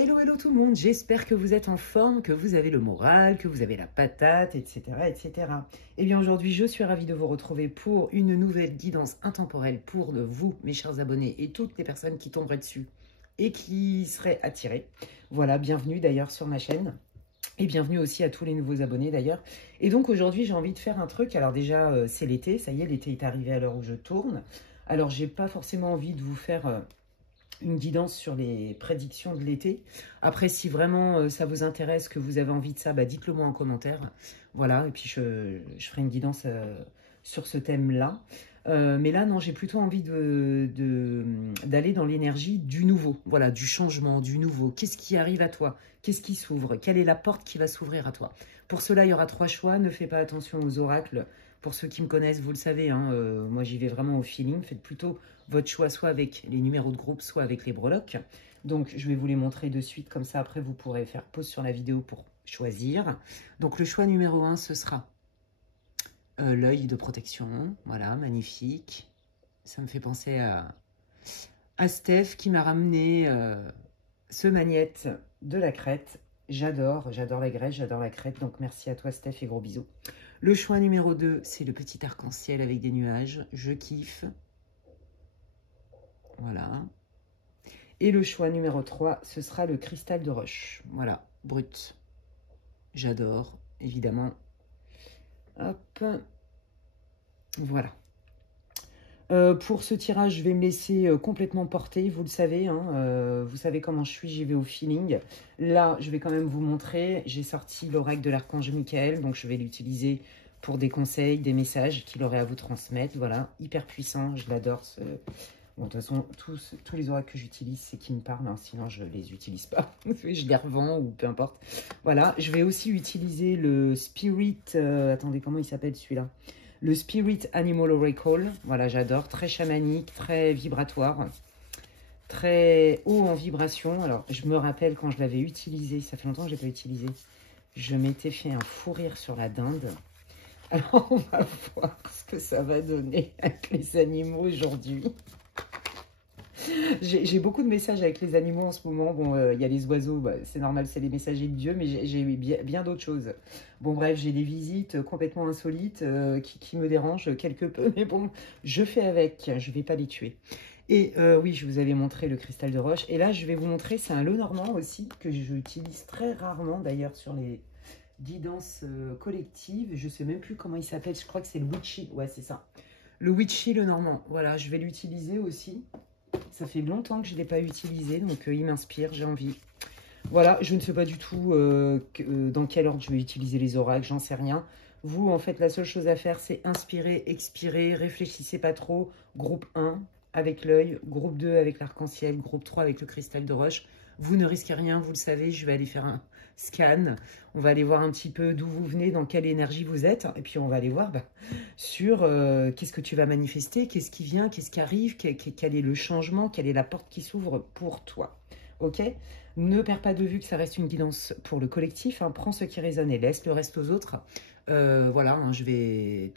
Hello, hello tout le monde, j'espère que vous êtes en forme, que vous avez le moral, que vous avez la patate, etc. etc. Eh bien aujourd'hui, je suis ravie de vous retrouver pour une nouvelle guidance intemporelle pour vous, mes chers abonnés, et toutes les personnes qui tomberaient dessus et qui seraient attirées. Voilà, bienvenue d'ailleurs sur ma chaîne. Et bienvenue aussi à tous les nouveaux abonnés d'ailleurs. Et donc aujourd'hui, j'ai envie de faire un truc. Alors déjà, c'est l'été, ça y est, l'été est arrivé à l'heure où je tourne. Alors, j'ai pas forcément envie de vous faire une guidance sur les prédictions de l'été. Après, si vraiment ça vous intéresse, que vous avez envie de ça, bah, dites-le moi en commentaire. Voilà, et puis je ferai une guidance sur ce thème-là. Mais là, non, j'ai plutôt envie d'aller dans l'énergie du nouveau. Voilà, du changement, du nouveau. Qu'est-ce qui arrive à toi? Qu'est-ce qui s'ouvre? Quelle est la porte qui va s'ouvrir à toi? Pour cela, il y aura 3 choix. Ne faites pas attention aux oracles. Pour ceux qui me connaissent, vous le savez, hein, moi j'y vais vraiment au feeling. Faites plutôt votre choix soit avec les numéros de groupe, soit avec les breloques. Donc, je vais vous les montrer de suite. Comme ça, après, vous pourrez faire pause sur la vidéo pour choisir. Donc, le choix numéro 1, ce sera l'œil de protection. Voilà, magnifique. Ça me fait penser à Steph qui m'a ramené ce magnète de la crête. J'adore la Grèce, j'adore la crête. Donc, merci à toi, Steph, et gros bisous. Le choix numéro 2, c'est le petit arc-en-ciel avec des nuages. Je kiffe. Voilà. Et le choix numéro 3, ce sera le cristal de roche. Voilà, brut. J'adore, évidemment. Hop. Voilà. Pour ce tirage, je vais me laisser complètement porter, vous le savez. Hein, vous savez comment je suis, j'y vais au feeling. Là, je vais quand même vous montrer. J'ai sorti l'oracle de l'archange Michael, donc je vais l'utiliser pour des conseils, des messages qu'il aurait à vous transmettre. Voilà, hyper puissant, je l'adore ce... Bon, de toute façon, tous les oracles que j'utilise, c'est qui me parlent, hein, sinon je ne les utilise pas. Je les revends ou peu importe. Voilà, je vais aussi utiliser le Spirit... attendez, comment il s'appelle celui-là? Le Spirit Animal Oracle. Voilà, j'adore. Très chamanique, très vibratoire, très haut en vibration. Alors, je me rappelle quand je l'avais utilisé, ça fait longtemps que je ne l'ai pas utilisé, je m'étais fait un fou rire sur la dinde. Alors, on va voir ce que ça va donner avec les animaux aujourd'hui. J'ai beaucoup de messages avec les animaux en ce moment. Bon, il y a les oiseaux, bah, c'est normal, c'est les messagers de Dieu, mais j'ai eu bien d'autres choses. Bon, bref, j'ai des visites complètement insolites qui me dérangent quelque peu, mais bon, je fais avec, je ne vais pas les tuer. Et oui, je vous avais montré le cristal de roche. Et là, je vais vous montrer, c'est un Lenormand aussi, que j'utilise très rarement d'ailleurs sur les guidances collectives. Je ne sais même plus comment il s'appelle, je crois que c'est le Witchy, ouais, c'est ça. Le Witchy Lenormand, voilà, je vais l'utiliser aussi. Ça fait longtemps que je ne l'ai pas utilisé, donc il m'inspire, j'ai envie. Voilà, je ne sais pas du tout dans quel ordre je vais utiliser les oracles, j'en sais rien. Vous, en fait, la seule chose à faire, c'est inspirer, expirer, réfléchissez pas trop. Groupe 1 avec l'œil, groupe 2 avec l'arc-en-ciel, groupe 3 avec le cristal de roche. Vous ne risquez rien, vous le savez, je vais aller faire un scan. On va aller voir un petit peu d'où vous venez, dans quelle énergie vous êtes. Et puis, on va aller voir sur qu'est-ce que tu vas manifester, qu'est-ce qui vient, qu'est-ce qui arrive, quel est le changement, quelle est la porte qui s'ouvre pour toi. Ok? Ne perds pas de vue que ça reste une guidance pour le collectif. Hein. Prends ce qui résonne et laisse le reste aux autres. Voilà, hein, je vais,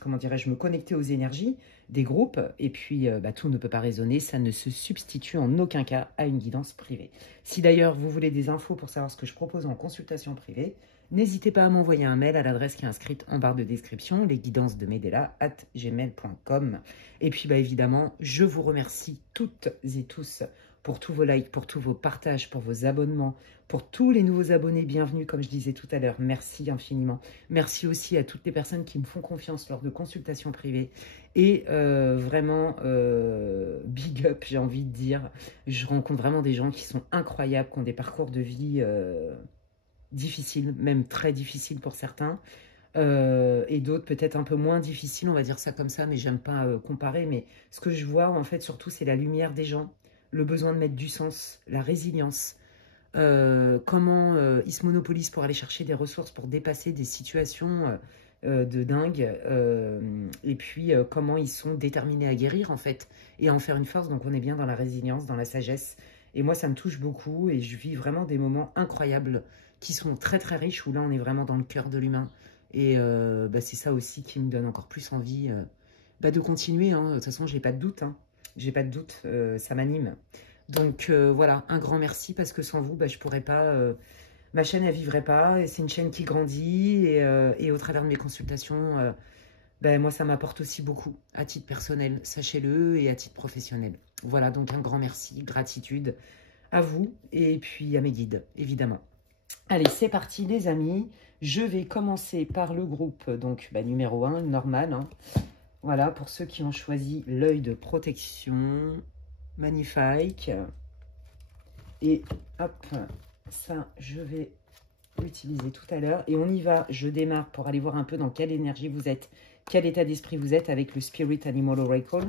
comment dirais-je, me connecter aux énergies des groupes. Et puis, tout ne peut pas résonner. Ça ne se substitue en aucun cas à une guidance privée. Si d'ailleurs, vous voulez des infos pour savoir ce que je propose en consultation privée, n'hésitez pas à m'envoyer un mail à l'adresse qui est inscrite en barre de description, lesguidancesdemedela@gmail.com. Et puis, évidemment, je vous remercie toutes et tous pour tous vos likes, pour tous vos partages, pour vos abonnements, pour tous les nouveaux abonnés, bienvenue, comme je disais tout à l'heure. Merci infiniment. Merci aussi à toutes les personnes qui me font confiance lors de consultations privées. Et vraiment, big up, j'ai envie de dire. Je rencontre vraiment des gens qui sont incroyables, qui ont des parcours de vie difficiles, même très difficiles pour certains. Et d'autres peut-être un peu moins difficiles, on va dire ça comme ça, mais j'aime pas comparer. Mais ce que je vois, en fait, surtout, c'est la lumière des gens, le besoin de mettre du sens, la résilience, comment ils se monopolisent pour aller chercher des ressources, pour dépasser des situations de dingue, et puis comment ils sont déterminés à guérir, en fait, et à en faire une force. Donc on est bien dans la résilience, dans la sagesse. Et moi, ça me touche beaucoup, et je vis vraiment des moments incroyables, qui sont très très riches, où là, on est vraiment dans le cœur de l'humain. Et c'est ça aussi qui me donne encore plus envie de continuer. Hein. De toute façon, j'ai pas de doute. Hein. J'ai pas de doute, ça m'anime. Donc voilà, un grand merci parce que sans vous, bah, je pourrais pas... ma chaîne, elle vivrait pas. Et c'est une chaîne qui grandit. Et au travers de mes consultations, ben, moi, ça m'apporte aussi beaucoup à titre personnel, sachez-le, et à titre professionnel. Voilà, donc un grand merci, gratitude à vous et puis à mes guides, évidemment. Allez, c'est parti les amis. Je vais commencer par le groupe donc numéro 1, normal. Hein. Voilà, pour ceux qui ont choisi l'œil de protection, magnifique. Et hop, ça, je vais l'utiliser tout à l'heure. Et on y va, je démarre pour aller voir un peu dans quelle énergie vous êtes, quel état d'esprit vous êtes avec le Spirit Animal Oracle.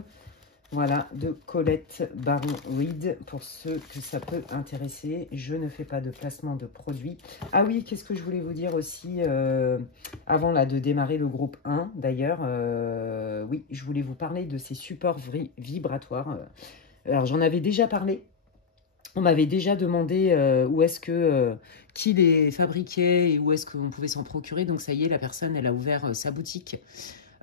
Voilà, de Colette Baron-Reed, pour ceux que ça peut intéresser. Je ne fais pas de placement de produits. Ah oui, qu'est-ce que je voulais vous dire aussi, avant là de démarrer le groupe 1, d'ailleurs, oui, je voulais vous parler de ces supports vibratoires. Alors, j'en avais déjà parlé. On m'avait déjà demandé où est-ce que, qui les fabriquait et où est-ce qu'on pouvait s'en procurer. Donc, ça y est, la personne, elle a ouvert sa boutique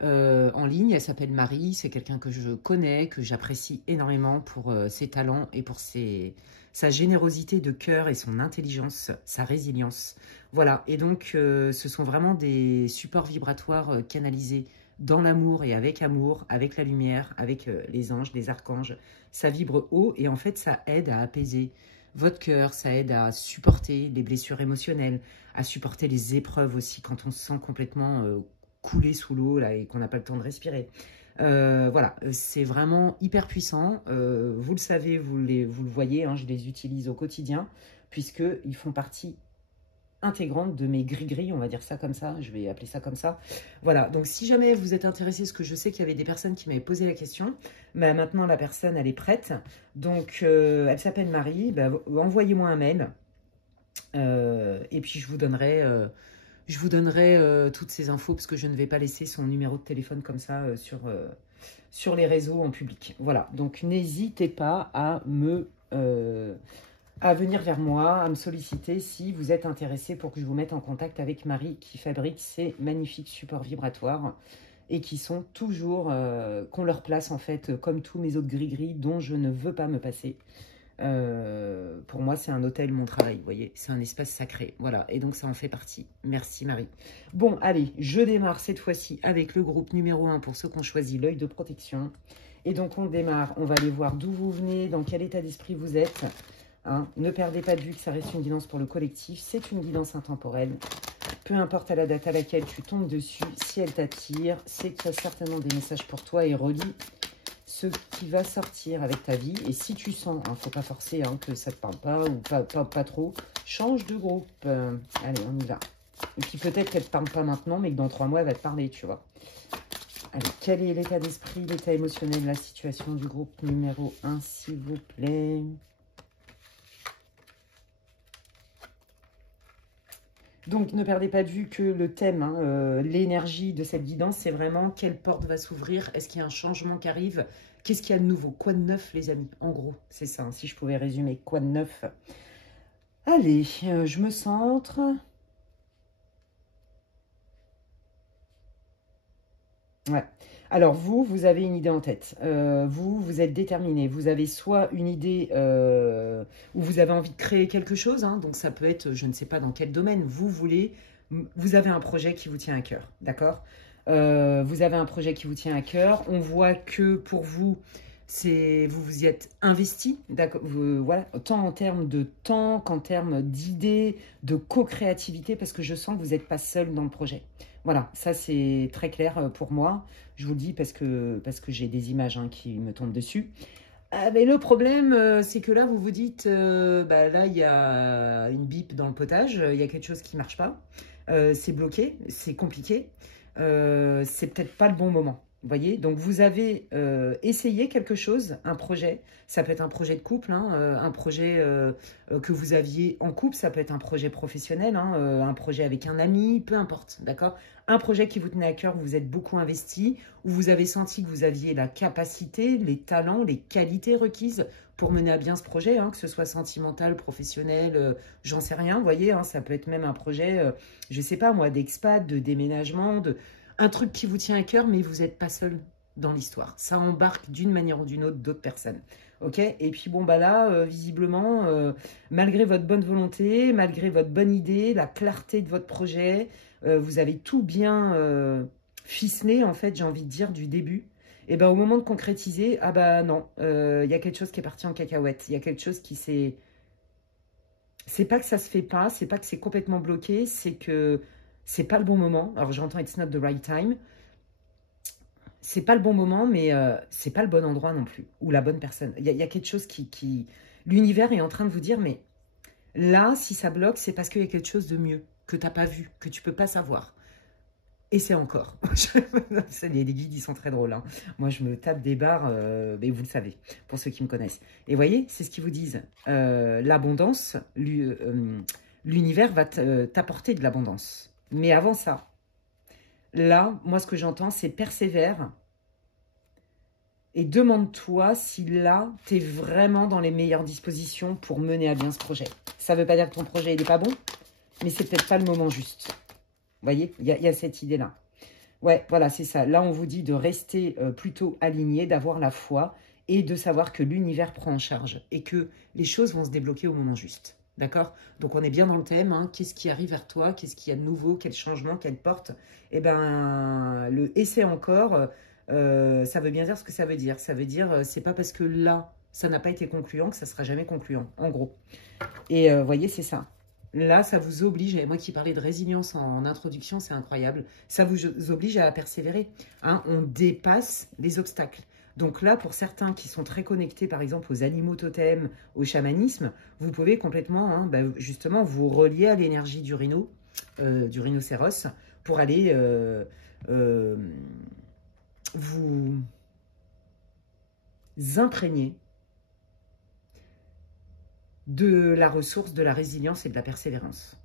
en ligne. Elle s'appelle Marie, c'est quelqu'un que je connais, que j'apprécie énormément pour ses talents et pour sa générosité de cœur et son intelligence, sa résilience. Voilà, et donc ce sont vraiment des supports vibratoires canalisés dans l'amour et avec amour, avec la lumière, avec les anges, les archanges. Ça vibre haut et en fait ça aide à apaiser votre cœur, ça aide à supporter les blessures émotionnelles, à supporter les épreuves aussi quand on se sent complètement couler sous l'eau là et qu'on n'a pas le temps de respirer. Voilà, c'est vraiment hyper puissant. Vous le savez, vous le voyez, hein, je les utilise au quotidien puisqu'ils font partie intégrante de mes gris-gris, on va dire ça comme ça, je vais appeler ça comme ça. Voilà, donc si jamais vous êtes intéressé, parce que je sais qu'il y avait des personnes qui m'avaient posé la question, bah, maintenant la personne, elle est prête. Donc, elle s'appelle Marie, bah, envoyez-moi un mail et puis je vous donnerai... toutes ces infos parce que je ne vais pas laisser son numéro de téléphone comme ça sur les réseaux en public. Voilà, donc n'hésitez pas à venir vers moi, à me solliciter si vous êtes intéressé pour que je vous mette en contact avec Marie qui fabrique ces magnifiques supports vibratoires et qui sont toujours, qu'on leur place en fait comme tous mes autres gris-gris dont je ne veux pas me passer. Pour moi, c'est un hôtel, mon travail, vous voyez, c'est un espace sacré, voilà, et donc ça en fait partie. Merci Marie. Bon, allez, je démarre cette fois-ci avec le groupe numéro 1 pour ceux qui ont choisi l'œil de protection. Et donc on démarre, on va aller voir d'où vous venez, dans quel état d'esprit vous êtes. Hein. Ne perdez pas de vue que ça reste une guidance pour le collectif, c'est une guidance intemporelle. Peu importe à la date à laquelle tu tombes dessus, si elle t'attire, c'est qu'il y a certainement des messages pour toi et relis ce qui va sortir avec ta vie. Et si tu sens, il ne faut pas forcer que ça ne te parle pas ou pas trop, change de groupe. Allez, on y va. Et puis peut-être qu'elle ne te parle pas maintenant, mais que dans 3 mois, elle va te parler, tu vois. Allez, quel est l'état d'esprit, l'état émotionnel, la situation du groupe numéro 1, s'il vous plaît? Donc, ne perdez pas de vue que le thème, l'énergie de cette guidance, c'est vraiment quelle porte va s'ouvrir, est-ce qu'il y a un changement qui arrive, qu'est-ce qu'il y a de nouveau, quoi de neuf les amis, en gros, c'est ça, si je pouvais résumer, quoi de neuf. Allez, je me centre. Ouais. Alors, vous avez une idée en tête. Vous êtes déterminé. Vous avez soit une idée où vous avez envie de créer quelque chose. Hein, donc, ça peut être, je ne sais pas dans quel domaine. Vous avez un projet qui vous tient à cœur. D'accord. Vous avez un projet qui vous tient à cœur. On voit que pour vous, vous vous y êtes investi. Voilà, tant en termes de temps qu'en termes d'idées, de co-créativité, parce que je sens que vous n'êtes pas seul dans le projet. Voilà, ça c'est très clair pour moi. Je vous le dis parce que j'ai des images qui me tombent dessus. Mais le problème, c'est que là, vous vous dites, là, il y a une bip dans le potage, il y a quelque chose qui ne marche pas. C'est bloqué, c'est compliqué. C'est peut-être pas le bon moment. Vous voyez, donc vous avez essayé quelque chose, un projet. Ça peut être un projet de couple, un projet que vous aviez en couple. Ça peut être un projet professionnel, un projet avec un ami, peu importe, d'accord. Un projet qui vous tenait à cœur, vous êtes beaucoup investi, où vous avez senti que vous aviez la capacité, les talents, les qualités requises pour mener à bien ce projet, que ce soit sentimental, professionnel, j'en sais rien, vous voyez, ça peut être même un projet, je ne sais pas moi, d'expat, de déménagement, un truc qui vous tient à cœur, mais vous n'êtes pas seul dans l'histoire. Ça embarque d'une manière ou d'une autre d'autres personnes. Ok? Et puis bon, bah là, visiblement, malgré votre bonne volonté, malgré votre bonne idée, la clarté de votre projet, vous avez tout bien ficelé, en fait, j'ai envie de dire, du début. Et ben au moment de concrétiser, ah bah non, il y a quelque chose qui est parti en cacahuète. Il y a quelque chose qui s'est... C'est pas que ça se fait pas, c'est pas que c'est complètement bloqué, c'est que c'est pas le bon moment. Alors j'entends it's not the right time. C'est pas le bon moment, mais c'est pas le bon endroit non plus, ou la bonne personne. Il y a quelque chose qui... L'univers est en train de vous dire, mais là, si ça bloque, c'est parce qu'il y a quelque chose de mieux, que t'as pas vu, que tu peux pas savoir. Et c'est encore. Les guides, ils sont très drôles. Hein. Moi, je me tape des barres, mais vous le savez, pour ceux qui me connaissent. Et voyez, c'est ce qu'ils vous disent. L'abondance, l'univers va t'apporter de l'abondance. Mais avant ça, là, moi, ce que j'entends, c'est persévère et demande-toi si là, tu es vraiment dans les meilleures dispositions pour mener à bien ce projet. Ça ne veut pas dire que ton projet, il n'est pas bon, mais c'est peut-être pas le moment juste. Vous voyez, il y a cette idée-là. Ouais, voilà, c'est ça. Là, on vous dit de rester plutôt aligné, d'avoir la foi et de savoir que l'univers prend en charge et que les choses vont se débloquer au moment juste. D'accord? Donc, on est bien dans le thème. Hein. Qu'est-ce qui arrive vers toi? Qu'est-ce qu'il y a de nouveau? Quel changement? Quelle porte? Eh bien, le « essaie encore », ça veut bien dire ce que ça veut dire. Ça veut dire, c'est pas parce que là, ça n'a pas été concluant que ça sera jamais concluant, en gros. Et vous voyez, c'est ça. Là, ça vous oblige, et moi qui parlais de résilience en introduction, c'est incroyable, ça vous oblige à persévérer. Hein, on dépasse les obstacles. Donc là, pour certains qui sont très connectés, par exemple, aux animaux totems, au chamanisme, vous pouvez complètement, hein, bah, justement, vous relier à l'énergie du rhinocéros, pour aller vous imprégner de la ressource, de la résilience et de la persévérance.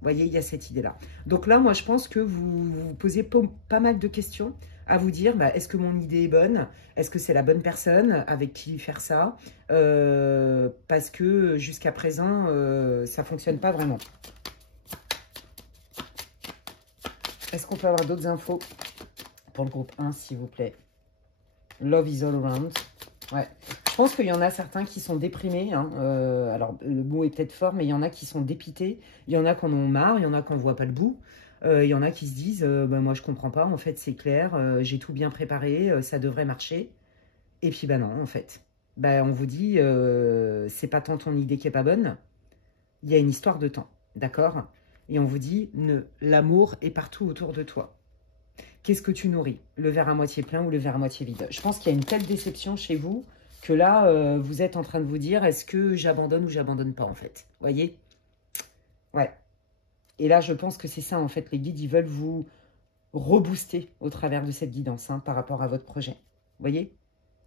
Vous voyez, il y a cette idée-là. Donc là, moi, je pense que vous vous posez pas mal de questions à vous dire, bah, est-ce que mon idée est bonne? Est-ce que c'est la bonne personne avec qui faire ça? Parce que jusqu'à présent, ça ne fonctionne pas vraiment. Est-ce qu'on peut avoir d'autres infos pour le groupe 1, s'il vous plaît? Love is all around. Ouais. Je pense qu'il y en a certains qui sont déprimés. Hein. Alors, le mot est peut-être fort, mais il y en a qui sont dépités. Il y en a qui en ont marre. Il y en a qui n'en voient pas le bout. Il y en a qui se disent bah, moi, je comprends pas. En fait, c'est clair. J'ai tout bien préparé. Ça devrait marcher. Et puis, bah non, en fait. Bah, on vous dit c'est pas tant ton idée qui est pas bonne. Il y a une histoire de temps. D'accord? Et on vous dit l'amour est partout autour de toi. Qu'est-ce que tu nourris? Le verre à moitié plein ou le verre à moitié vide? Je pense qu'il y a une telle déception chez vous que là, vous êtes en train de vous dire, est-ce que j'abandonne ou j'abandonne pas, en fait? Vous voyez? Ouais. Et là, je pense que c'est ça, en fait. Les guides, ils veulent vous rebooster au travers de cette guidance hein, par rapport à votre projet. Vous voyez?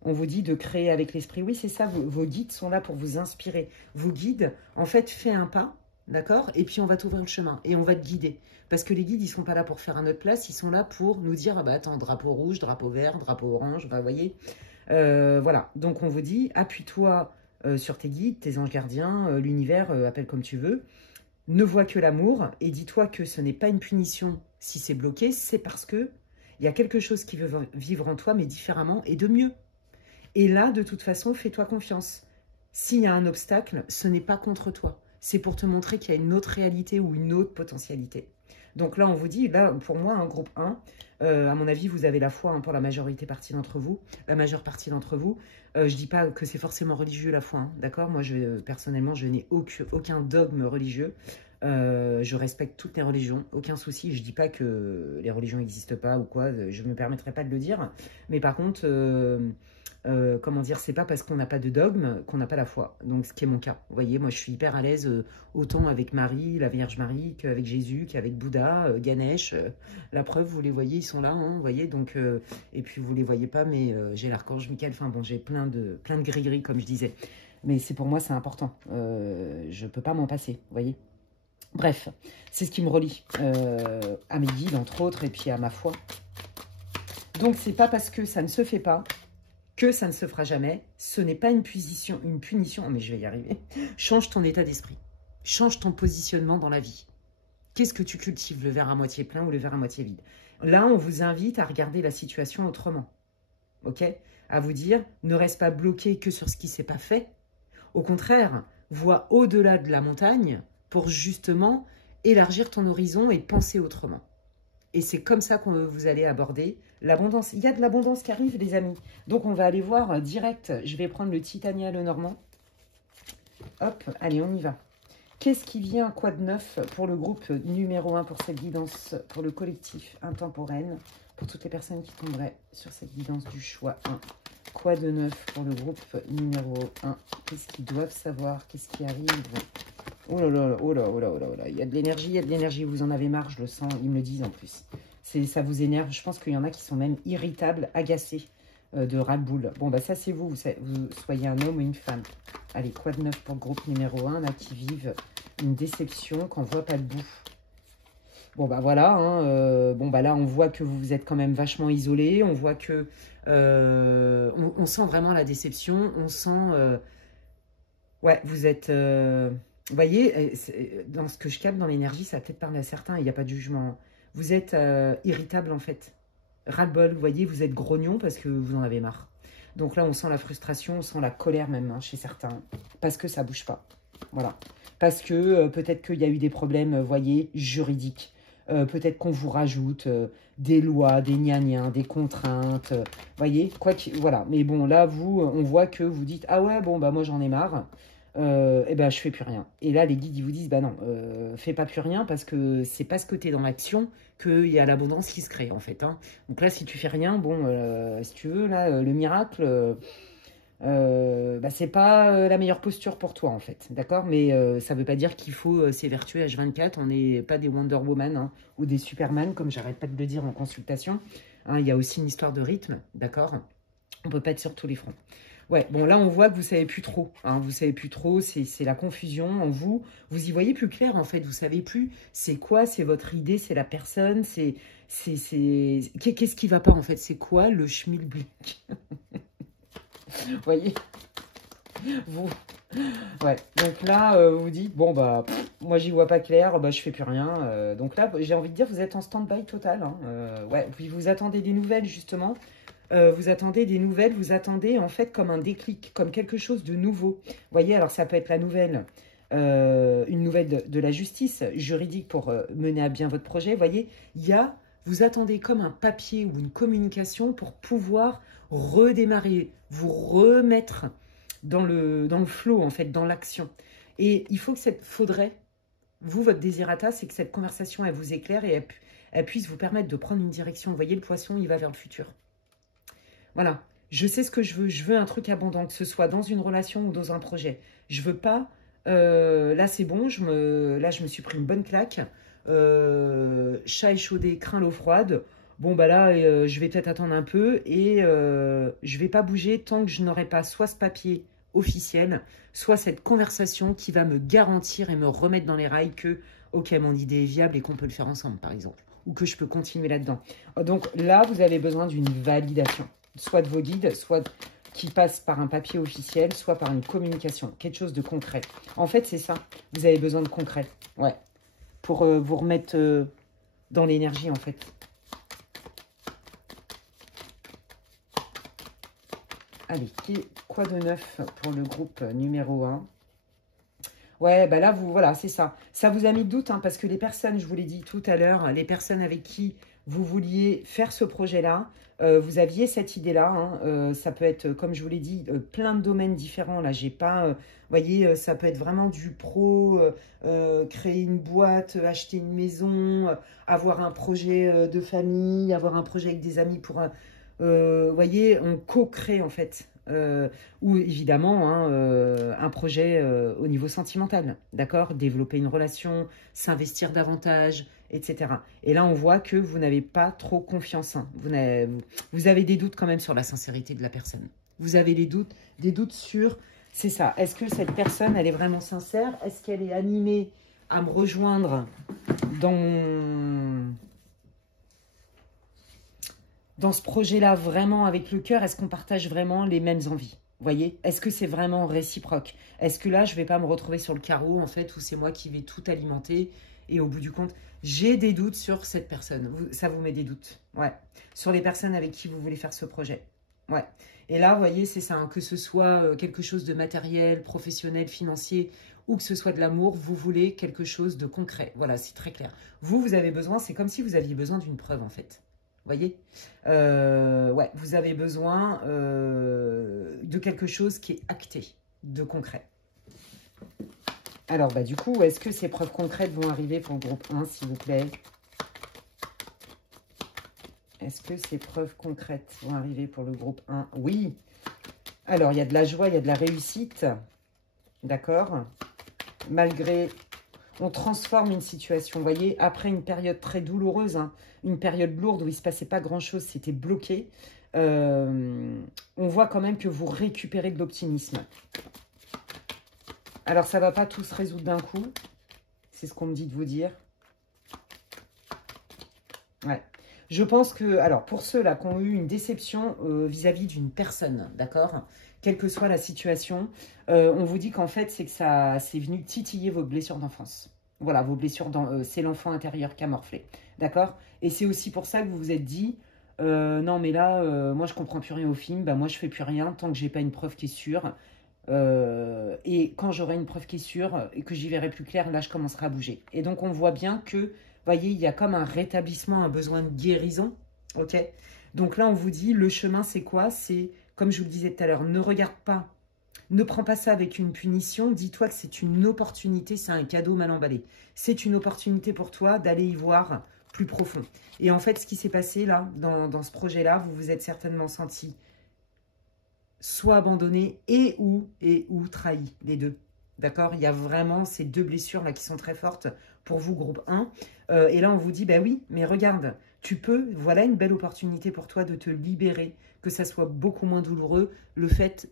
On vous dit de créer avec l'esprit. Oui, c'est ça, vos guides sont là pour vous inspirer. Vos guides, en fait, fais un pas, d'accord? Et puis, on va t'ouvrir le chemin et on va te guider. Parce que les guides, ils ne sont pas là pour faire à notre place, ils sont là pour nous dire, ah bah attends, drapeau rouge, drapeau vert, drapeau orange, bah, vous voyez? Voilà, donc on vous dit, appuie-toi sur tes guides, tes anges gardiens, l'univers, appelle comme tu veux. Ne vois que l'amour et dis-toi que ce n'est pas une punition si c'est bloqué, c'est parce que il y a quelque chose qui veut vivre en toi, mais différemment et de mieux. Et là, de toute façon, fais-toi confiance. S'il y a un obstacle, ce n'est pas contre toi. C'est pour te montrer qu'il y a une autre réalité ou une autre potentialité. Donc là, on vous dit, là, pour moi, un groupe 1, à mon avis, vous avez la foi hein, pour la majorité partie d'entre vous, la majeure partie d'entre vous. Je ne dis pas que c'est forcément religieux, la foi, hein, d'accord? Moi, personnellement, je n'ai aucun dogme religieux. Je respecte toutes les religions, aucun souci. Je ne dis pas que les religions n'existent pas ou quoi, je ne me permettrai pas de le dire. Mais par contre... comment dire, c'est pas parce qu'on n'a pas de dogme qu'on n'a pas la foi. Donc, ce qui est mon cas. Vous voyez, moi, je suis hyper à l'aise autant avec Marie, la Vierge Marie, qu'avec Jésus, qu'avec Bouddha, Ganesh. La preuve, vous les voyez, ils sont là, hein, vous voyez. Donc, et puis, vous les voyez pas, mais j'ai l'archange Michael. Enfin, bon, j'ai plein de gris-gris, comme je disais. Mais c'est pour moi, c'est important. Je peux pas m'en passer, vous voyez. Bref, c'est ce qui me relie à mes guides, entre autres, et puis à ma foi. Donc, c'est pas parce que ça ne se fait pas que ça ne se fera jamais. Ce n'est pas une punition, mais je vais y arriver. Change ton état d'esprit. Change ton positionnement dans la vie. Qu'est-ce que tu cultives, le verre à moitié plein ou le verre à moitié vide? Là, on vous invite à regarder la situation autrement. Ok? à vous dire, ne reste pas bloqué que sur ce qui ne s'est pas fait. Au contraire, vois au-delà de la montagne pour justement élargir ton horizon et penser autrement. Et c'est comme ça que vous allez aborder l'abondance. Il y a de l'abondance qui arrive, les amis. Donc, on va aller voir direct. Je vais prendre le Titania Lenormand. Hop, allez, on y va. Qu'est-ce qui vient, quoi de neuf pour le groupe numéro 1, pour cette guidance, pour le collectif intemporel, pour toutes les personnes qui tomberaient sur cette guidance du choix 1. Quoi de neuf pour le groupe numéro 1? Qu'est-ce qu'ils doivent savoir? Qu'est-ce qui arrive? Oh là là, oh là, oh là, oh là, oh là. Il y a de l'énergie, il y a de l'énergie. Vous en avez marre, je le sens. Ils me le disent en plus. Ça vous énerve. Je pense qu'il y en a qui sont même irritables, agacés de ras-le-boule. Bon, bah ça, c'est vous. Vous soyez un homme ou une femme. Allez, quoi de neuf pour le groupe numéro 1, là, qui vivent une déception, qu'on ne voit pas le bout. Bon, bah voilà. Hein, bon, bah là, on voit que vous êtes quand même vachement isolé. On voit que... on sent vraiment la déception. On sent... ouais, vous êtes... vous voyez, dans ce que je capte dans l'énergie, ça va peut-être parler à certains, il n'y a pas de jugement. Vous êtes irritable en fait. Ras-le-bol, vous voyez, vous êtes grognon parce que vous en avez marre. Donc là, on sent la frustration, on sent la colère même chez certains. Parce que ça ne bouge pas. Voilà. Parce que peut-être qu'il y a eu des problèmes, vous voyez, juridiques. Peut-être qu'on vous rajoute des lois, des gnagnins, des contraintes. Vous voyez, voilà. Mais bon, là, on voit que vous dites, ah ouais, bon, bah moi j'en ai marre. Eh ben je fais plus rien. Et là les guides ils vous disent bah non, fais pas plus rien parce que c'est parce que tu es dans l'action qu'il y a l'abondance qui se crée en fait. Hein. Donc là si tu fais rien, bon si tu veux là le miracle, bah, c'est pas la meilleure posture pour toi en fait, d'accord? Mais ça veut pas dire qu'il faut s'évertuer H24. On n'est pas des Wonder Woman hein, ou des Superman comme j'arrête pas de le dire en consultation. Hein, il y a aussi une histoire de rythme, d'accord? On peut pas être sur tous les fronts. Ouais, bon là on voit que vous savez plus trop, hein, vous savez plus trop, c'est la confusion en vous, vous y voyez plus clair en fait, vous savez plus c'est quoi, c'est votre idée, c'est la personne, qu'est-ce qui va pas en fait, c'est quoi le schmilblick. Vous voyez, vous, ouais, donc là vous dites, bon bah, moi j'y vois pas clair, bah je fais plus rien, donc là j'ai envie de dire, vous êtes en stand-by total, hein, ouais, puis vous attendez des nouvelles justement. Vous attendez des nouvelles, vous attendez en fait comme un déclic, comme quelque chose de nouveau. Vous voyez, alors ça peut être la nouvelle, une nouvelle de la justice juridique pour mener à bien votre projet. Vous voyez, vous attendez comme un papier ou une communication pour pouvoir redémarrer, vous remettre dans le flow, en fait, dans l'action. Et il faut que votre désirata, c'est que cette conversation, elle vous éclaire et elle puisse vous permettre de prendre une direction. Vous voyez, le poisson, il va vers le futur. Voilà, je sais ce que je veux un truc abondant, que ce soit dans une relation ou dans un projet. Je veux pas, là c'est bon, là je me suis pris une bonne claque, chat échaudé, craint l'eau froide. Bon bah là, je vais peut-être attendre un peu et je vais pas bouger tant que je n'aurai pas soit ce papier officiel, soit cette conversation qui va me garantir et me remettre dans les rails que, ok, mon idée est viable et qu'on peut le faire ensemble par exemple, ou que je peux continuer là-dedans. Donc là, vous avez besoin d'une validation. Soit de vos guides, soit qui passent par un papier officiel, soit par une communication, quelque chose de concret. En fait, c'est ça. Vous avez besoin de concret, ouais, pour vous remettre dans l'énergie, en fait. Allez, quoi de neuf pour le groupe numéro 1? Ouais, bah là, voilà, c'est ça. Ça vous a mis de doute, hein, parce que les personnes, je vous l'ai dit tout à l'heure, les personnes avec qui vous vouliez faire ce projet-là, vous aviez cette idée-là. Hein, ça peut être, comme je vous l'ai dit, plein de domaines différents. Là, j'ai pas... vous voyez, ça peut être vraiment du pro, créer une boîte, acheter une maison, avoir un projet de famille, avoir un projet avec des amis pour... vous voyez, on co-crée, en fait. Ou évidemment hein, un projet au niveau sentimental, d'accord? Développer une relation, s'investir davantage, etc. Et là, on voit que vous n'avez pas trop confiance. Hein. Vous avez des doutes quand même sur la sincérité de la personne. Vous avez des doutes sur, c'est ça, est-ce que cette personne, elle est vraiment sincère? Est-ce qu'elle est animée à me rejoindre dans ce projet-là, vraiment avec le cœur, est-ce qu'on partage vraiment les mêmes envies? Vous voyez? Est-ce que c'est vraiment réciproque? Est-ce que là, je ne vais pas me retrouver sur le carreau, en fait, où c'est moi qui vais tout alimenter? Et au bout du compte, j'ai des doutes sur cette personne. Ça vous met des doutes. Ouais. Sur les personnes avec qui vous voulez faire ce projet. Ouais. Et là, vous voyez, c'est ça, hein, que ce soit quelque chose de matériel, professionnel, financier, ou que ce soit de l'amour, vous voulez quelque chose de concret. Voilà, c'est très clair. Vous avez besoin, c'est comme si vous aviez besoin d'une preuve, en fait. Vous voyez, ouais, vous avez besoin de quelque chose qui est acté, de concret. Alors, bah, du coup, est-ce que ces preuves concrètes vont arriver pour le groupe 1, s'il vous plaît? Est-ce que ces preuves concrètes vont arriver pour le groupe 1? Oui. Alors, il y a de la joie, il y a de la réussite. D'accord? Malgré... On transforme une situation, vous voyez, après une période très douloureuse, hein, une période lourde où il ne se passait pas grand-chose, c'était bloqué. On voit quand même que vous récupérez de l'optimisme. Alors, ça ne va pas tout se résoudre d'un coup. C'est ce qu'on me dit de vous dire. Ouais. Je pense que, alors, pour ceux-là qui ont eu une déception vis-à-vis d'une personne, d'accord, quelle que soit la situation, on vous dit qu'en fait, c'est que ça c'est venu titiller vos blessures d'enfance. Voilà, vos blessures, c'est l'enfant intérieur qui a morflé, d'accord? Et c'est aussi pour ça que vous vous êtes dit, non mais là, moi je comprends plus rien au film, bah moi je fais plus rien tant que j'ai pas une preuve qui est sûre. Et quand j'aurai une preuve qui est sûre et que j'y verrai plus clair, là je commencerai à bouger. Et donc on voit bien que, vous voyez, il y a comme un rétablissement, un besoin de guérison, ok? Donc là on vous dit, le chemin c'est quoi? C'est, comme je vous le disais tout à l'heure, ne regarde pas. Ne prends pas ça avec une punition, dis-toi que c'est une opportunité, c'est un cadeau mal emballé. C'est une opportunité pour toi d'aller y voir plus profond. Et en fait, ce qui s'est passé là, dans ce projet-là, vous vous êtes certainement senti soit abandonné et ou trahi, les deux. D'accord? Il y a vraiment ces deux blessures là qui sont très fortes pour vous, groupe 1. Et là, on vous dit, bah oui, mais regarde, tu peux, voilà une belle opportunité pour toi de te libérer, que ça soit beaucoup moins douloureux, le fait,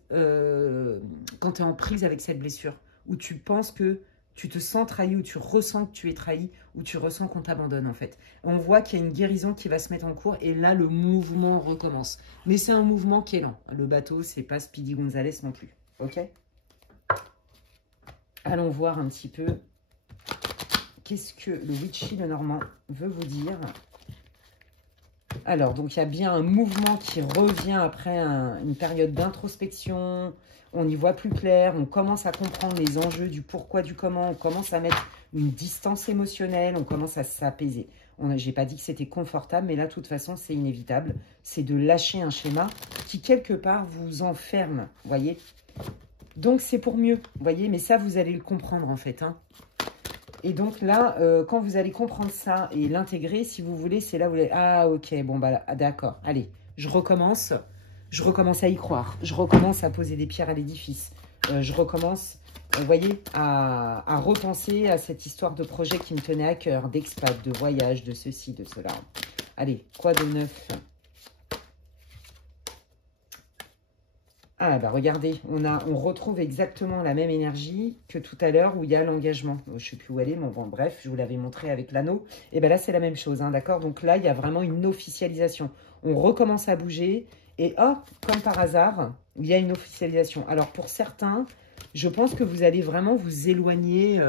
quand tu es en prise avec cette blessure, où tu penses que tu te sens trahi, ou tu ressens que tu es trahi, ou tu ressens qu'on t'abandonne en fait. On voit qu'il y a une guérison qui va se mettre en cours, et là, le mouvement recommence. Mais c'est un mouvement qui est lent. Le bateau, c'est pas Speedy Gonzales non plus. Ok? Allons voir un petit peu qu'est-ce que le Witchy Lenormand veut vous dire. Alors, donc, il y a bien un mouvement qui revient après une période d'introspection. On y voit plus clair. On commence à comprendre les enjeux du pourquoi, du comment. On commence à mettre une distance émotionnelle. On commence à s'apaiser. Je n'ai pas dit que c'était confortable, mais là, de toute façon, c'est inévitable. C'est de lâcher un schéma qui, quelque part, vous enferme. Vous voyez? Donc, c'est pour mieux. Vous voyez? Mais ça, vous allez le comprendre, en fait, hein. Et donc là, quand vous allez comprendre ça et l'intégrer, si vous voulez, c'est là où vous allez... Ah, ok, bon, bah d'accord. Allez, je recommence à y croire. Je recommence à poser des pierres à l'édifice. Je recommence, vous voyez, à repenser à cette histoire de projet qui me tenait à cœur, d'expat, de voyage, de ceci, de cela. Allez, quoi de neuf? Ah bah regardez, on retrouve exactement la même énergie que tout à l'heure où il y a l'engagement. Je ne sais plus où elle est, mais bon bref, je vous l'avais montré avec l'anneau. Et bien là c'est la même chose, hein, d'accord? Donc là il y a vraiment une officialisation. On recommence à bouger et hop, comme par hasard, il y a une officialisation. Alors pour certains, je pense que vous allez vraiment vous éloigner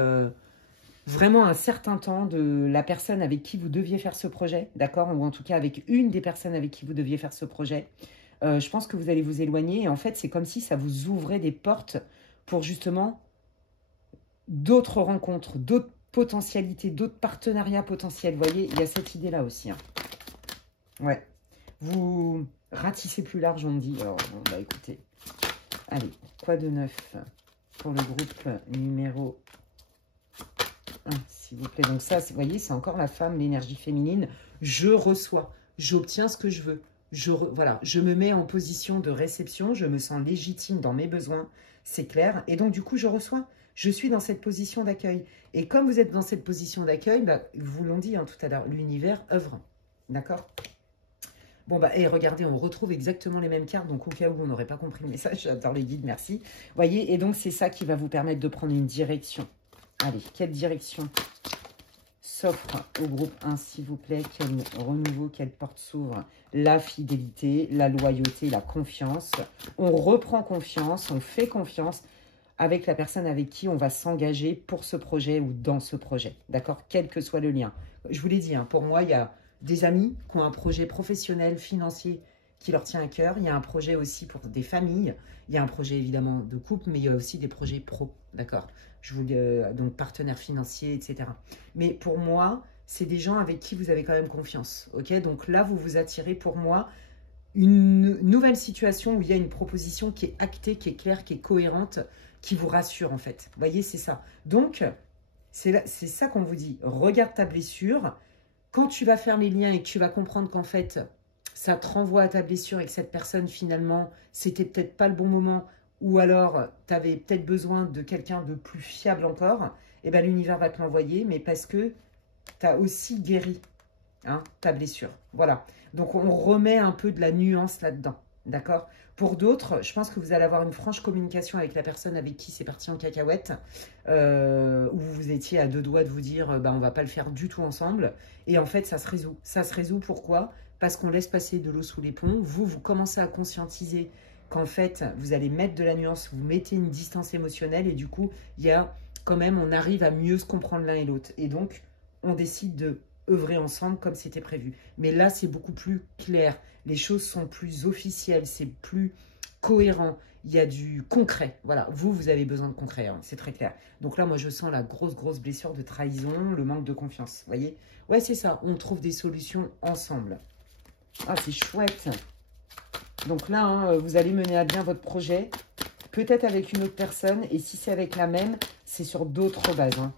vraiment un certain temps de la personne avec qui vous deviez faire ce projet, d'accord? Ou en tout cas avec une des personnes avec qui vous deviez faire ce projet. Je pense que vous allez vous éloigner. Et en fait, c'est comme si ça vous ouvrait des portes pour justement d'autres rencontres, d'autres potentialités, d'autres partenariats potentiels. Vous voyez, il y a cette idée-là aussi. Hein. Ouais. Vous ratissez plus large, on me dit. Alors, bon, bah écoutez. Allez, quoi de neuf pour le groupe numéro 1, s'il vous plaît. Donc ça, vous voyez, c'est encore la femme, l'énergie féminine. Je reçois, j'obtiens ce que je veux. Voilà, je me mets en position de réception, je me sens légitime dans mes besoins, c'est clair. Et donc, du coup, je reçois. Je suis dans cette position d'accueil. Et comme vous êtes dans cette position d'accueil, bah, vous l'ont dit hein, tout à l'heure, l'univers œuvre. D'accord? Bon, bah, et regardez, on retrouve exactement les mêmes cartes. Donc, au cas où on n'aurait pas compris le message, j'adore les guides, merci. Vous voyez, et donc, c'est ça qui va vous permettre de prendre une direction. Allez, quelle direction s'offre au groupe 1, s'il vous plaît? Quel renouveau, quelle porte s'ouvre? La fidélité, la loyauté, la confiance. On reprend confiance, on fait confiance avec la personne avec qui on va s'engager pour ce projet ou dans ce projet. D'accord? Quel que soit le lien. Je vous l'ai dit, hein, pour moi, il y a des amis qui ont un projet professionnel, financier, qui leur tient à cœur. Il y a un projet aussi pour des familles. Il y a un projet évidemment de couple, mais il y a aussi des projets pro, d'accord? Donc partenaires financiers, etc. Mais pour moi, c'est des gens avec qui vous avez quand même confiance, ok? Donc là, vous vous attirez pour moi une nouvelle situation où il y a une proposition qui est actée, qui est claire, qui est cohérente, qui vous rassure en fait. Vous voyez, c'est ça. Donc, c'est ça qu'on vous dit. Regarde ta blessure. Quand tu vas faire les liens et que tu vas comprendre qu'en fait, ça te renvoie à ta blessure et que cette personne, finalement, c'était peut-être pas le bon moment ou alors tu avais peut-être besoin de quelqu'un de plus fiable encore, et bien l'univers va te l'envoyer, mais parce que tu as aussi guéri ta blessure. Voilà. Donc, on remet un peu de la nuance là-dedans. D'accord? Pour d'autres, je pense que vous allez avoir une franche communication avec la personne avec qui c'est parti en cacahuète, où vous étiez à deux doigts de vous dire, bah, on va pas le faire du tout ensemble. Et en fait, ça se résout. Ça se résout pourquoi? Parce qu'on laisse passer de l'eau sous les ponts. Vous commencez à conscientiser qu'en fait, vous allez mettre de la nuance, vous mettez une distance émotionnelle et du coup, il y a quand même, on arrive à mieux se comprendre l'un et l'autre. Et donc, on décide de œuvrer ensemble comme c'était prévu. Mais là, c'est beaucoup plus clair. Les choses sont plus officielles, c'est plus cohérent. Il y a du concret. Voilà, vous avez besoin de concret, hein, c'est très clair. Donc là, moi, je sens la grosse blessure de trahison, le manque de confiance. Vous voyez? Ouais, c'est ça. On trouve des solutions ensemble. Ah, c'est chouette. Donc là, hein, vous allez mener à bien votre projet, peut-être avec une autre personne. Et si c'est avec la même, c'est sur d'autres bases. Hein.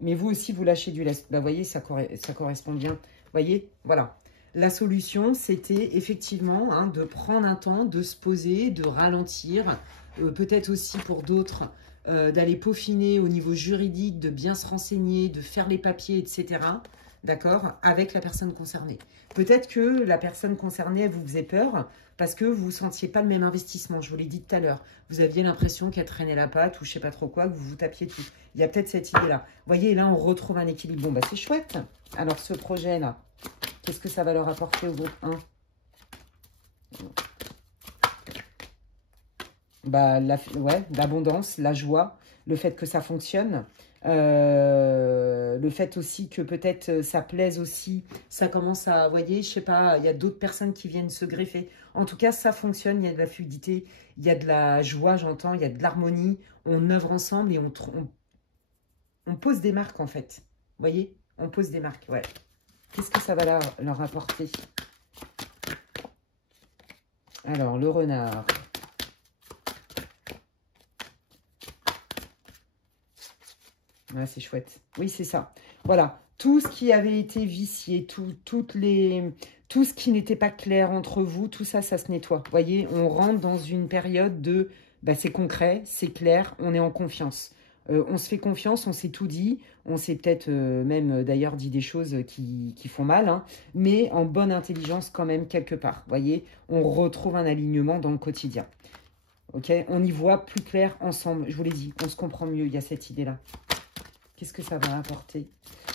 Mais vous aussi, vous lâchez du lest. Bah, vous voyez, ça correspond bien. Vous voyez, voilà. La solution, c'était effectivement de prendre un temps, de se poser, de ralentir. Peut-être aussi pour d'autres, d'aller peaufiner au niveau juridique, de bien se renseigner, de faire les papiers, etc. D'accord? Avec la personne concernée. Peut-être que la personne concernée, elle vous faisait peur parce que vous ne sentiez pas le même investissement. Je vous l'ai dit tout à l'heure. Vous aviez l'impression qu'elle traînait la patte ou je ne sais pas trop quoi, que vous vous tapiez tout. Il y a peut-être cette idée-là. Vous voyez, là, on retrouve un équilibre. Bon, bah, c'est chouette. Alors, ce projet-là, qu'est-ce que ça va leur apporter au groupe 1? Bah, l'abondance, la joie, le fait que ça fonctionne, le fait aussi que peut-être ça plaise aussi, ça commence à, vous voyez, je sais pas, il y a d'autres personnes qui viennent se greffer. En tout cas, ça fonctionne, il y a de la fluidité, il y a de la joie, j'entends, il y a de l'harmonie, on œuvre ensemble et on pose des marques en fait. Vous voyez, on pose des marques, ouais. Qu'est-ce que ça va leur apporter? Alors, le renard. Ouais, c'est chouette. Oui, c'est ça. Voilà. Tout ce qui avait été vicié, tout ce qui n'était pas clair entre vous, tout ça, ça se nettoie. Vous voyez, on rentre dans une période de... Bah, c'est concret, c'est clair, on est en confiance. On se fait confiance, on s'est tout dit. On s'est peut-être même d'ailleurs dit des choses qui font mal, hein, mais en bonne intelligence quand même quelque part. Vous voyez, on retrouve un alignement dans le quotidien. Ok, on y voit plus clair ensemble. Je vous l'ai dit, on se comprend mieux, il y a cette idée-là. Qu'est-ce que ça va apporter?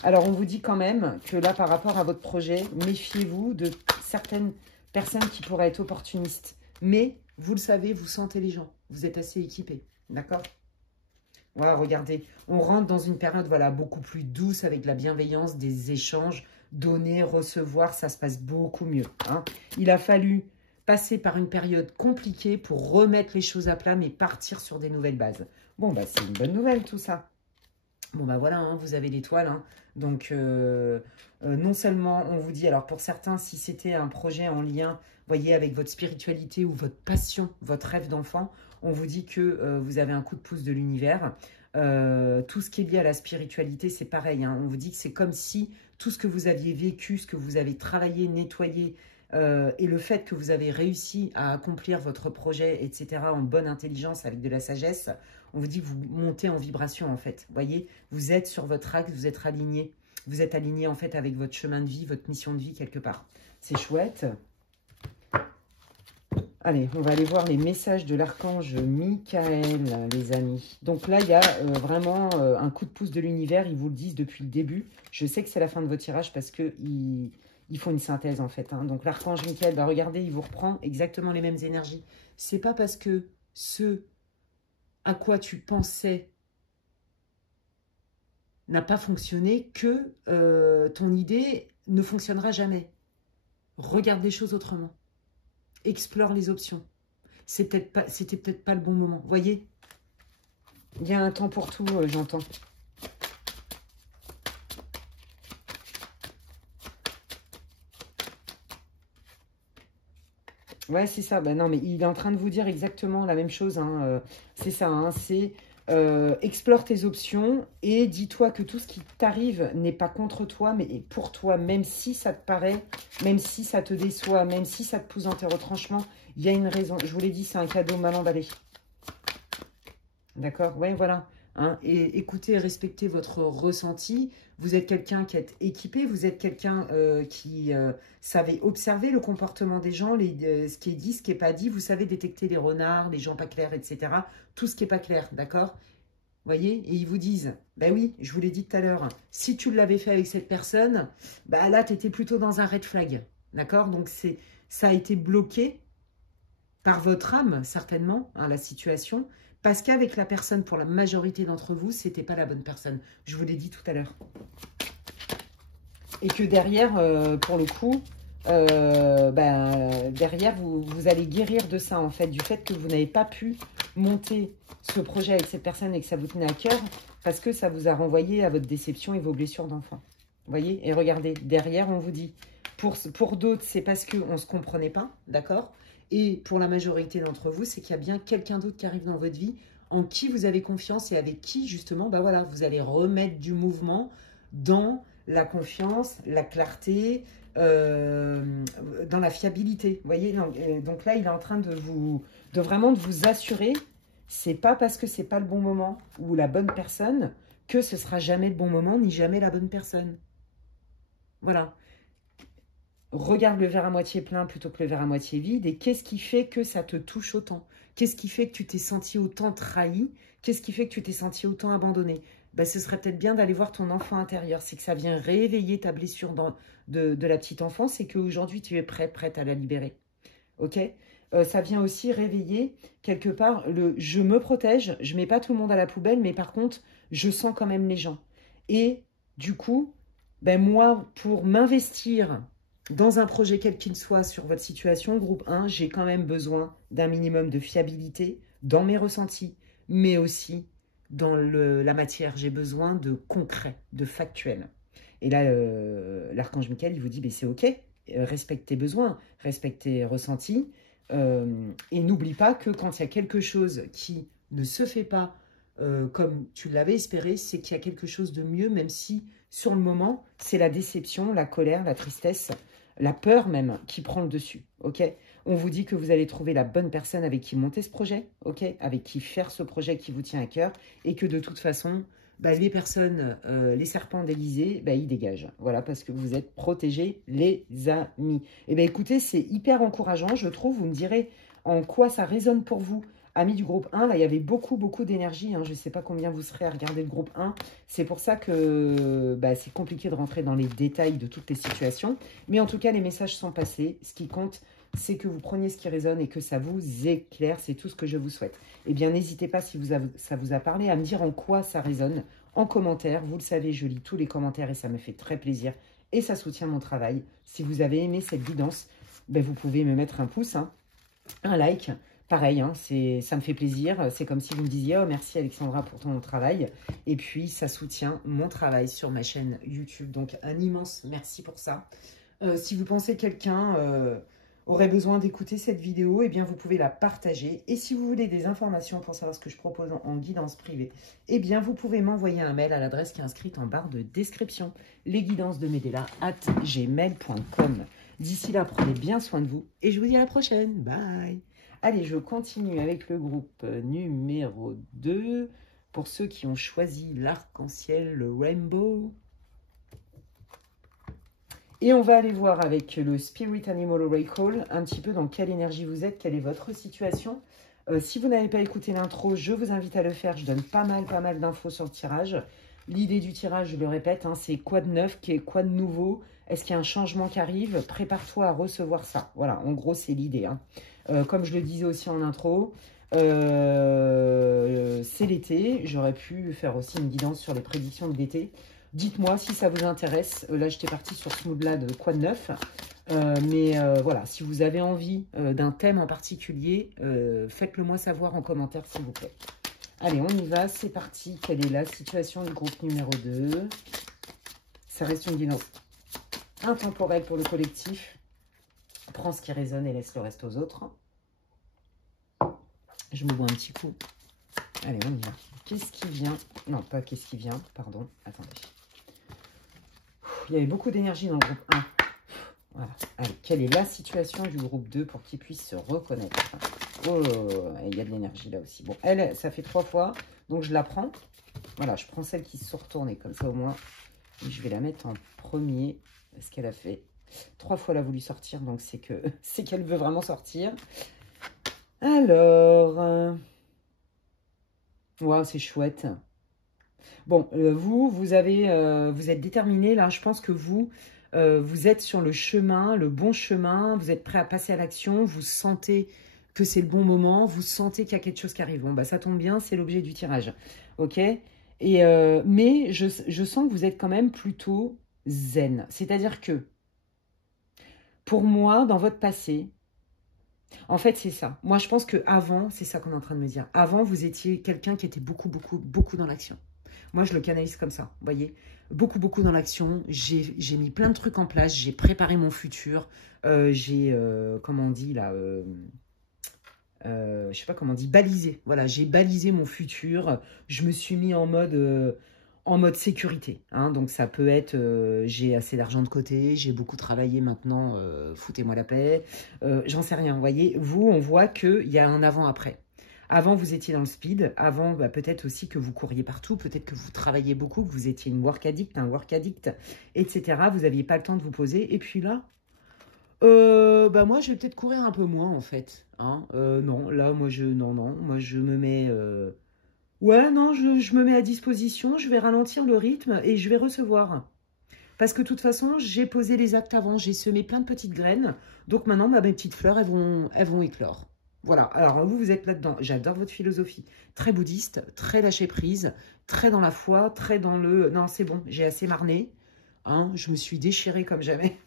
Alors, on vous dit quand même que là, par rapport à votre projet, méfiez-vous de certaines personnes qui pourraient être opportunistes. Mais, vous le savez, vous sentez les gens. Vous êtes assez équipés. D'accord? Voilà, regardez. On rentre dans une période voilà, beaucoup plus douce avec de la bienveillance, des échanges, donner, recevoir. Ça se passe beaucoup mieux. Hein. Il a fallu passer par une période compliquée pour remettre les choses à plat, mais partir sur des nouvelles bases. Bon, bah, c'est une bonne nouvelle tout ça. Bon, bah voilà, hein, vous avez l'étoile. Hein. Donc, non seulement, on vous dit, alors pour certains, si c'était un projet en lien, voyez, avec votre spiritualité ou votre passion, votre rêve d'enfant, on vous dit que vous avez un coup de pouce de l'univers. Tout ce qui est lié à la spiritualité, c'est pareil. Hein. On vous dit que c'est comme si tout ce que vous aviez vécu, ce que vous avez travaillé, nettoyé, et le fait que vous avez réussi à accomplir votre projet, etc., en bonne intelligence, avec de la sagesse, on vous dit que vous montez en vibration, en fait. Vous voyez, vous êtes sur votre axe, vous êtes aligné. Vous êtes aligné, en fait, avec votre chemin de vie, votre mission de vie, quelque part. C'est chouette. Allez, on va aller voir les messages de l'archange Michael, les amis. Donc là, il y a vraiment un coup de pouce de l'univers. Ils vous le disent depuis le début. Je sais que c'est la fin de votre tirage parce qu'ils font une synthèse, en fait. Hein. Donc l'archange Michael, bah, regardez, il vous reprend exactement les mêmes énergies. C'est pas parce que ce à quoi tu pensais n'a pas fonctionné que ton idée ne fonctionnera jamais. Regarde les choses autrement. Explore les options. C'était peut-être pas le bon moment. Voyez? Il y a un temps pour tout, j'entends. Ouais, c'est ça. Ben non, mais il est en train de vous dire exactement la même chose, hein. C'est ça, hein. C'est explore tes options et dis-toi que tout ce qui t'arrive n'est pas contre toi, mais pour toi, même si ça te paraît, même si ça te déçoit, même si ça te pousse dans tes retranchements, il y a une raison. Je vous l'ai dit, c'est un cadeau mal emballé. D'accord? Ouais, voilà. Hein, et écoutez et respectez votre ressenti. Vous êtes quelqu'un qui est équipé, vous êtes quelqu'un qui savait observer le comportement des gens, ce qui est dit, ce qui n'est pas dit. Vous savez détecter les renards, les gens pas clairs, etc. Tout ce qui n'est pas clair, d'accord? Voyez? Et ils vous disent, ben oui, je vous l'ai dit tout à l'heure, si tu l'avais fait avec cette personne, bah là, tu étais plutôt dans un red flag. D'accord? Donc, ça a été bloqué par votre âme, certainement, hein, la situation, parce qu'avec la personne, pour la majorité d'entre vous, c'était pas la bonne personne. Je vous l'ai dit tout à l'heure. Et que derrière, pour le coup, derrière, vous allez guérir de ça, en fait, du fait que vous n'avez pas pu monter ce projet avec cette personne et que ça vous tenait à cœur, parce que ça vous a renvoyé à votre déception et vos blessures d'enfant. Vous voyez? Et regardez, derrière, on vous dit, pour d'autres, c'est parce qu'on ne se comprenait pas, d'accord? Et pour la majorité d'entre vous, c'est qu'il y a bien quelqu'un d'autre qui arrive dans votre vie, en qui vous avez confiance et avec qui, justement, bah voilà, vous allez remettre du mouvement dans la confiance, la clarté, dans la fiabilité. Vous voyez, donc là, il est en train de vraiment de vous assurer, c'est pas parce que c'est pas le bon moment ou la bonne personne que ce sera jamais le bon moment ni jamais la bonne personne. Voilà. Regarde le verre à moitié plein plutôt que le verre à moitié vide. Et qu'est-ce qui fait que ça te touche autant? Qu'est-ce qui fait que tu t'es senti autant trahi? Qu'est-ce qui fait que tu t'es senti autant abandonné? Ben, ce serait peut-être bien d'aller voir ton enfant intérieur. C'est que ça vient réveiller ta blessure de la petite enfance et qu'aujourd'hui, tu es prête à la libérer. Ok? Ça vient aussi réveiller quelque part le « je me protège, je ne mets pas tout le monde à la poubelle, mais par contre, je sens quand même les gens. » Et du coup, ben moi, pour m'investir dans un projet quel qu'il soit sur votre situation, groupe 1, j'ai quand même besoin d'un minimum de fiabilité dans mes ressentis, mais aussi dans la matière. J'ai besoin de concret, de factuel. Et là, l'archange Michael, il vous dit, c'est OK, respecte tes besoins, respecte tes ressentis, et n'oublie pas que quand il y a quelque chose qui ne se fait pas comme tu l'avais espéré, c'est qu'il y a quelque chose de mieux, même si sur le moment, c'est la déception, la colère, la tristesse, la peur même qui prend le dessus, ok? On vous dit que vous allez trouver la bonne personne avec qui monter ce projet, ok? Avec qui faire ce projet qui vous tient à cœur, et que de toute façon, les personnes, les serpents déguisés, ils dégagent. Voilà, parce que vous êtes protégés, les amis. Et bien écoutez, c'est hyper encourageant, je trouve. Vous me direz en quoi ça résonne pour vous. Amis du groupe 1, là, il y avait beaucoup d'énergie. Hein. Je ne sais pas combien vous serez à regarder le groupe 1. C'est pour ça que c'est compliqué de rentrer dans les détails de toutes les situations. Mais en tout cas, les messages sont passés. Ce qui compte, c'est que vous preniez ce qui résonne et que ça vous éclaire. C'est tout ce que je vous souhaite. Eh bien, n'hésitez pas, si ça vous a parlé, à me dire en quoi ça résonne en commentaire. Vous le savez, je lis tous les commentaires et ça me fait très plaisir. Et ça soutient mon travail. Si vous avez aimé cette guidance, vous pouvez me mettre un pouce, hein, un like. Pareil, hein, ça me fait plaisir. C'est comme si vous me disiez « Oh, merci Alexandra pour ton travail ». Et puis, ça soutient mon travail sur ma chaîne YouTube. Donc, un immense merci pour ça. Si vous pensez que quelqu'un aurait besoin d'écouter cette vidéo, eh bien, vous pouvez la partager. Et si vous voulez des informations pour savoir ce que je propose en guidance privée, eh bien, vous pouvez m'envoyer un mail à l'adresse qui est inscrite en barre de description. lesguidancesdemedela@gmail.com. D'ici là, prenez bien soin de vous et je vous dis à la prochaine. Bye. Allez, je continue avec le groupe numéro 2. Pour ceux qui ont choisi l'arc-en-ciel, le rainbow. Et on va aller voir avec le Spirit Animal Oracle un petit peu dans quelle énergie vous êtes, quelle est votre situation. Si vous n'avez pas écouté l'intro, je vous invite à le faire. Je donne pas mal d'infos sur le tirage. L'idée du tirage, je le répète, hein, c'est quoi de neuf, quoi de nouveau? Est-ce qu'il y a un changement qui arrive? Prépare-toi à recevoir ça. Voilà, en gros, c'est l'idée. Hein. Comme je le disais aussi en intro, c'est l'été. J'aurais pu faire aussi une guidance sur les prédictions de l'été. Dites-moi si ça vous intéresse. Là, j'étais partie sur ce mood-là de quoi de neuf. Voilà, si vous avez envie d'un thème en particulier, faites-le moi savoir en commentaire, s'il vous plaît. Allez, on y va, c'est parti. Quelle est la situation du groupe numéro 2? Ça reste une guidance intemporelle pour le collectif. Prends ce qui résonne et laisse le reste aux autres. Je me bois un petit coup. Allez, on y va. Qu'est-ce qui vient? Non, pas qu'est-ce qui vient, pardon. Attendez. Il y avait beaucoup d'énergie dans le groupe 1. Voilà. Allez, quelle est la situation du groupe 2 pour qu'il puisse se reconnaître? Oh, il y a de l'énergie là aussi. Bon, elle, ça fait 3 fois, donc je la prends. Voilà, je prends celle qui se sont retournées, comme ça au moins. Et je vais la mettre en premier, parce qu'elle a fait 3 fois, elle a voulu sortir, donc c'est qu'elle veut vraiment sortir. Alors, wow, c'est chouette. Bon, vous êtes déterminé là. Je pense que vous êtes sur le chemin, le bon chemin. Vous êtes prêt à passer à l'action. Vous sentez que c'est le bon moment. Vous sentez qu'il y a quelque chose qui arrive. Bon, bah ça tombe bien, c'est l'objet du tirage. Ok. Mais je sens que vous êtes quand même plutôt zen. C'est-à-dire que, pour moi, dans votre passé, en fait, c'est ça. Moi, je pense qu'avant, c'est ça qu'on est en train de me dire. Avant, vous étiez quelqu'un qui était beaucoup dans l'action. Moi, je le canalise comme ça, vous voyez. Beaucoup dans l'action. J'ai mis plein de trucs en place. J'ai préparé mon futur. Comment on dit là je sais pas comment on dit, balisé. Voilà, j'ai balisé mon futur. Je me suis mis en mode sécurité. Hein. Donc, ça peut être, j'ai assez d'argent de côté, j'ai beaucoup travaillé maintenant, foutez-moi la paix. J'en sais rien, vous voyez. Vous, on voit qu'il y a un avant-après. Avant, vous étiez dans le speed. Avant, bah, peut-être aussi que vous couriez partout. Peut-être que vous travailliez beaucoup, que vous étiez une work addict, un work addict, etc. Vous n'aviez pas le temps de vous poser. Et puis là, bah moi, je vais peut-être courir un peu moins, en fait. Hein. Non, là, moi, moi, je me mets... Ouais, non, je me mets à disposition. Je vais ralentir le rythme et je vais recevoir. Parce que de toute façon, j'ai posé les actes avant. J'ai semé plein de petites graines. Donc maintenant, bah, mes petites fleurs, elles vont éclore. Voilà, alors vous êtes là-dedans. J'adore votre philosophie. Très bouddhiste, très lâcher prise, très dans la foi, très dans le... Non, c'est bon, j'ai assez marné. Hein, je me suis déchirée comme jamais.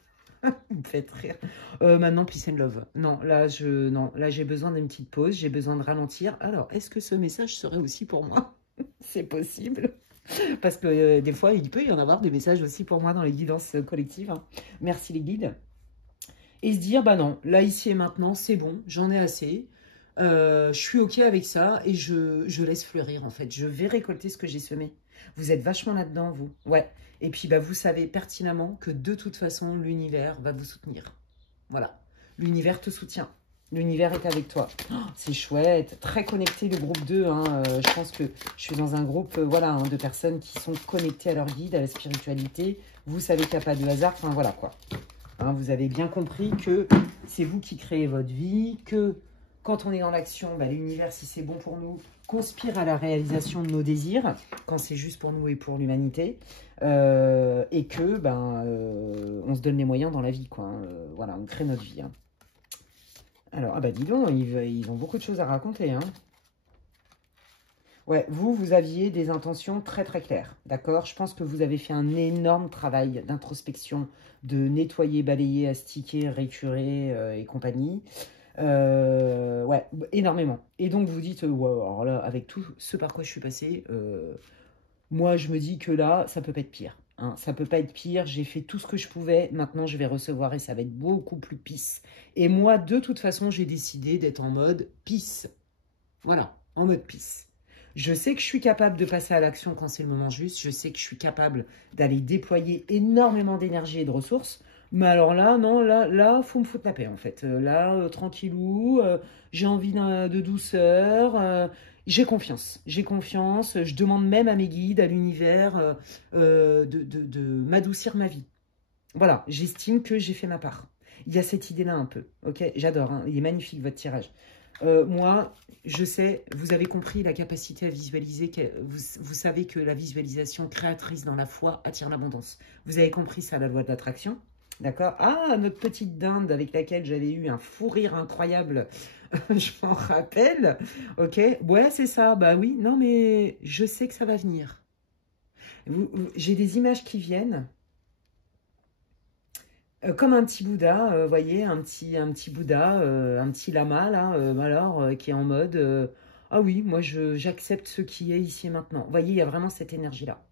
Vous me faites rire. Maintenant, peace and love. Non, là, j'ai besoin d'une petite pause. J'ai besoin de ralentir. Alors, est-ce que ce message serait aussi pour moi? C'est possible. Parce que des fois, il peut y en avoir des messages aussi pour moi dans les guidances collectives. Hein. Merci les guides. Et se dire, bah non, là, ici et maintenant, c'est bon, j'en ai assez. Je suis OK avec ça et je laisse fleurir, en fait. Je vais récolter ce que j'ai semé. Vous êtes vachement là-dedans, vous. Ouais. Et puis, bah, vous savez pertinemment que de toute façon, l'univers va vous soutenir. Voilà. L'univers te soutient. L'univers est avec toi. Oh, c'est chouette. Très connecté, le groupe 2. Hein. Je pense que je suis dans un groupe voilà, hein, de personnes qui sont connectées à leur guide, à la spiritualité. Vous savez qu'il n'y a pas de hasard. Enfin, voilà quoi. Hein, vous avez bien compris que c'est vous qui créez votre vie, que quand on est dans l'action, bah, l'univers, si c'est bon pour nous, conspire à la réalisation de nos désirs, quand c'est juste pour nous et pour l'humanité, et que ben, on se donne les moyens dans la vie, quoi. Hein. Voilà, on crée notre vie. Hein. Alors, ah bah dis donc, ils ont beaucoup de choses à raconter. Hein. Ouais, vous aviez des intentions très claires, d'accord? Je pense que vous avez fait un énorme travail d'introspection, de nettoyer, balayer, astiquer, récurer et compagnie. Ouais, énormément. Et donc vous dites, wow, alors là, avec tout ce par quoi je suis passée, moi je me dis que là, ça peut pas être pire. Hein. Ça peut pas être pire, j'ai fait tout ce que je pouvais, maintenant je vais recevoir et ça va être beaucoup plus peace. Et moi, de toute façon, j'ai décidé d'être en mode peace. Voilà, en mode peace. Je sais que je suis capable de passer à l'action quand c'est le moment juste. Je sais que je suis capable d'aller déployer énormément d'énergie et de ressources. Mais alors là, non, là, faut me foutre la paix en fait. Là, tranquillou, j'ai envie de douceur. J'ai confiance. J'ai confiance. Je demande même à mes guides, à l'univers, de m'adoucir ma vie. Voilà, j'estime que j'ai fait ma part. Il y a cette idée-là un peu. Ok, j'adore. Hein, il est magnifique votre tirage. Moi, je sais, vous avez compris la capacité à visualiser. Vous savez que la visualisation créatrice dans la foi attire l'abondance. Vous avez compris ça, la loi de l'attraction. D'accord? Ah, notre petite dinde avec laquelle j'avais eu un fou rire incroyable. Je m'en rappelle. Ok? Ouais, c'est ça. Bah oui. Non, mais je sais que ça va venir. J'ai des images qui viennent. Comme un petit Bouddha, vous voyez, un petit Bouddha, un petit lama, là, alors, qui est en mode ah oui, moi, j'accepte ce qui est ici et maintenant. Vous voyez, il y a vraiment cette énergie-là.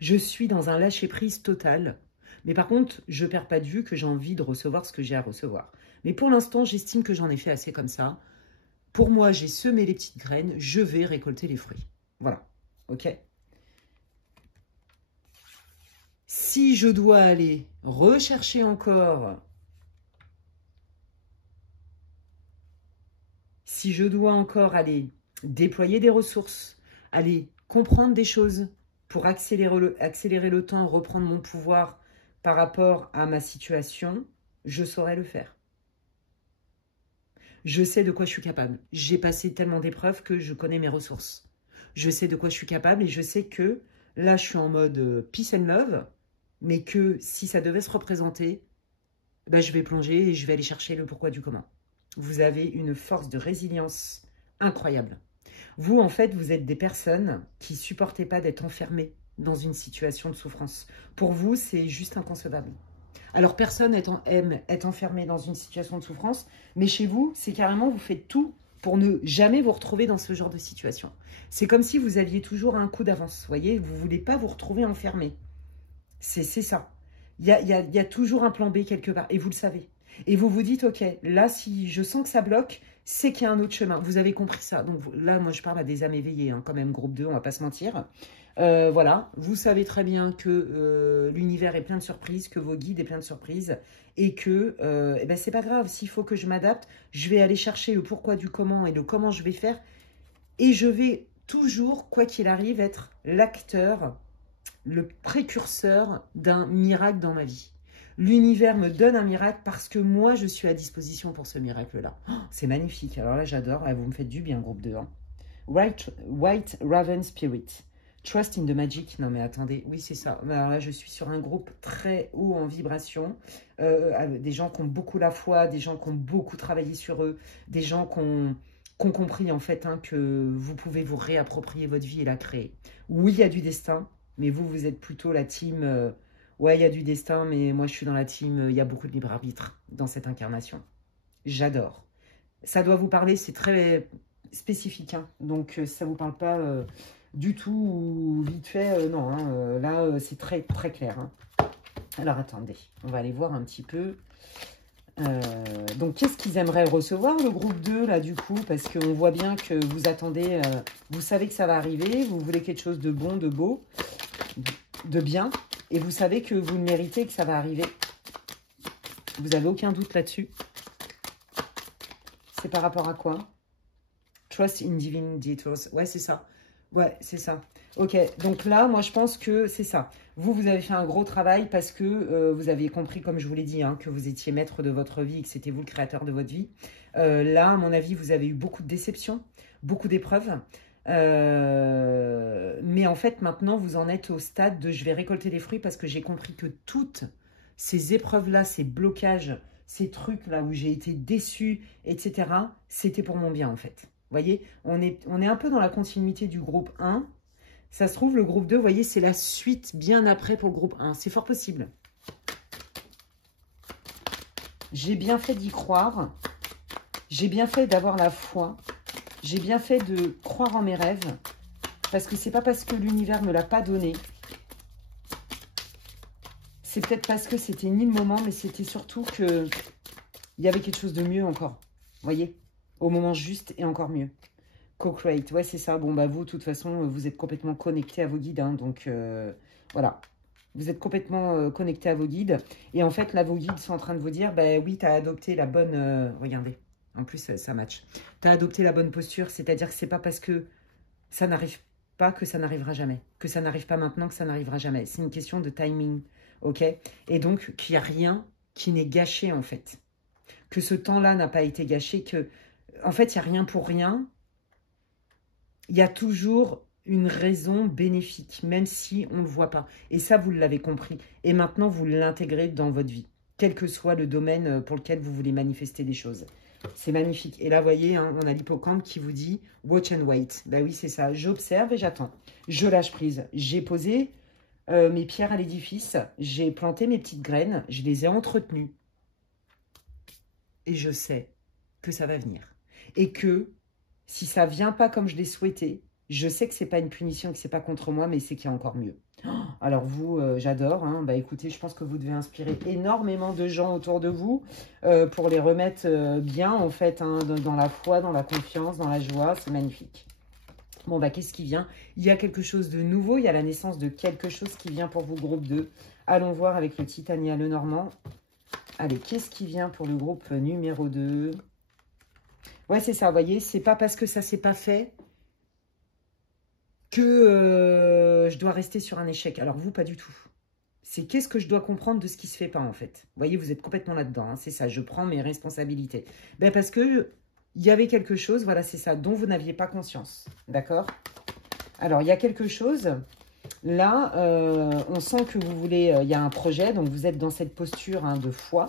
Je suis dans un lâcher-prise total. Mais par contre, je ne perds pas de vue que j'ai envie de recevoir ce que j'ai à recevoir. Mais pour l'instant, j'estime que j'en ai fait assez comme ça. Pour moi, j'ai semé les petites graines, je vais récolter les fruits. Voilà, ok? Si je dois aller rechercher encore, si je dois encore aller déployer des ressources, aller comprendre des choses pour accélérer le temps, reprendre mon pouvoir par rapport à ma situation, je saurai le faire. Je sais de quoi je suis capable. J'ai passé tellement d'épreuves que je connais mes ressources. Je sais de quoi je suis capable et je sais que là, je suis en mode peace and love, mais que si ça devait se représenter, ben, je vais plonger et je vais aller chercher le pourquoi du comment. Vous avez une force de résilience incroyable. Vous, en fait, vous êtes des personnes qui ne supportez pas d'être enfermées dans une situation de souffrance. Pour vous, c'est juste inconcevable. Alors, personne aime être enfermé dans une situation de souffrance, mais chez vous, c'est carrément, vous faites tout pour ne jamais vous retrouver dans ce genre de situation. C'est comme si vous aviez toujours un coup d'avance, vous voyez, vous ne voulez pas vous retrouver enfermé. C'est ça. Il y a toujours un plan B quelque part, et vous le savez. Et vous vous dites, ok, là, si je sens que ça bloque, c'est qu'il y a un autre chemin. Vous avez compris ça. Donc là, moi, je parle à des âmes éveillées, hein, quand même, groupe 2, on va pas se mentir. Voilà, vous savez très bien que l'univers est plein de surprises, que vos guides est plein de surprises, et que eh ben, c'est pas grave, s'il faut que je m'adapte, je vais aller chercher le pourquoi du comment et le comment je vais faire, et je vais toujours, quoi qu'il arrive, être l'acteur, le précurseur d'un miracle dans ma vie. L'univers me donne un miracle parce que moi, je suis à disposition pour ce miracle-là. Oh, c'est magnifique. Alors là, j'adore. Vous me faites du bien, groupe 2. Hein. White Raven Spirit. Trust in the magic. Non, mais attendez. Oui, c'est ça. Alors là, je suis sur un groupe très haut en vibration. Des gens qui ont beaucoup la foi, des gens qui ont beaucoup travaillé sur eux, des gens qui ont compris, en fait, hein, que vous pouvez vous réapproprier votre vie et la créer. Oui, il y a du destin, mais vous êtes plutôt la team... ouais, il y a du destin, mais moi, je suis dans la team, il y a beaucoup de libre arbitre dans cette incarnation. J'adore. Ça doit vous parler, c'est très spécifique, hein. Donc, ça ne vous parle pas du tout ou vite fait, non. Hein, là, c'est très, très clair. Hein. Alors, attendez, on va aller voir un petit peu. Donc, qu'est-ce qu'ils aimeraient recevoir, le groupe 2, là, du coup? Parce qu'on voit bien que vous attendez, vous savez que ça va arriver, vous voulez quelque chose de bon, de beau, de bien. Et vous savez que vous le méritez, que ça va arriver. Vous n'avez aucun doute là-dessus. C'est par rapport à quoi? Trust in divine details. Ouais, c'est ça. Ouais, c'est ça. Ok, donc là, moi, je pense que c'est ça. Vous avez fait un gros travail parce que vous avez compris, comme je vous l'ai dit, hein, que vous étiez maître de votre vie et que c'était vous le créateur de votre vie. Là, à mon avis, vous avez eu beaucoup de déceptions, beaucoup d'épreuves. Mais en fait, maintenant, vous en êtes au stade de je vais récolter les fruits parce que j'ai compris que toutes ces épreuves-là, ces blocages, ces trucs-là où j'ai été déçue, etc., c'était pour mon bien, en fait. Vous voyez, on est un peu dans la continuité du groupe 1. Ça se trouve, le groupe 2, vous voyez, c'est la suite bien après pour le groupe 1. C'est fort possible. J'ai bien fait d'y croire. J'ai bien fait d'avoir la foi. J'ai bien fait de croire en mes rêves, parce que c'est pas parce que l'univers me l'a pas donné. C'est peut-être parce que c'était ni le moment, mais c'était surtout que il y avait quelque chose de mieux encore. Vous voyez, au moment juste et encore mieux. Co-create, ouais, c'est ça. Bon, bah vous, de toute façon, vous êtes complètement connecté à vos guides, hein, donc voilà. Vous êtes complètement connecté à vos guides. Et en fait, là, vos guides sont en train de vous dire, bah oui, tu as adopté la bonne... regardez. En plus, ça match. Tu as adopté la bonne posture, c'est-à-dire que c'est pas parce que ça n'arrive pas que ça n'arrivera jamais. Que ça n'arrive pas maintenant que ça n'arrivera jamais. C'est une question de timing, ok? Et donc, qu'il n'y a rien qui n'est gâché, en fait. Que ce temps-là n'a pas été gâché, que... En fait, il n'y a rien pour rien. Il y a toujours une raison bénéfique, même si on ne le voit pas. Et ça, vous l'avez compris. Et maintenant, vous l'intégrez dans votre vie, quel que soit le domaine pour lequel vous voulez manifester des choses. C'est magnifique. Et là, vous voyez, hein, on a l'hippocampe qui vous dit « watch and wait ». Ben oui, c'est ça. J'observe et j'attends. Je lâche prise. J'ai posé mes pierres à l'édifice, j'ai planté mes petites graines, je les ai entretenues. Et je sais que ça va venir. Et que si ça vient pas comme je l'ai souhaité, je sais que c'est pas une punition, que c'est pas contre moi, mais c'est qu'il y a encore mieux. Alors vous, j'adore. Hein. Bah écoutez, je pense que vous devez inspirer énormément de gens autour de vous pour les remettre bien, en fait, hein, dans la foi, dans la confiance, dans la joie. C'est magnifique. Bon, bah qu'est-ce qui vient? Il y a quelque chose de nouveau. Il y a la naissance de quelque chose qui vient pour vous, groupe 2. Allons voir avec le Titania Lenormand. Allez, qu'est-ce qui vient pour le groupe numéro 2? Ouais, c'est ça, vous voyez, c'est pas parce que ça s'est pas fait que je dois rester sur un échec. Alors vous, pas du tout. C'est qu'est-ce que je dois comprendre de ce qui se fait pas, en fait. Vous voyez, vous êtes complètement là-dedans, hein, c'est ça, je prends mes responsabilités. Ben parce que il y avait quelque chose, voilà, c'est ça, dont vous n'aviez pas conscience, d'accord? Alors, il y a quelque chose, là, on sent que vous voulez, il y a un projet, donc vous êtes dans cette posture hein, de foi.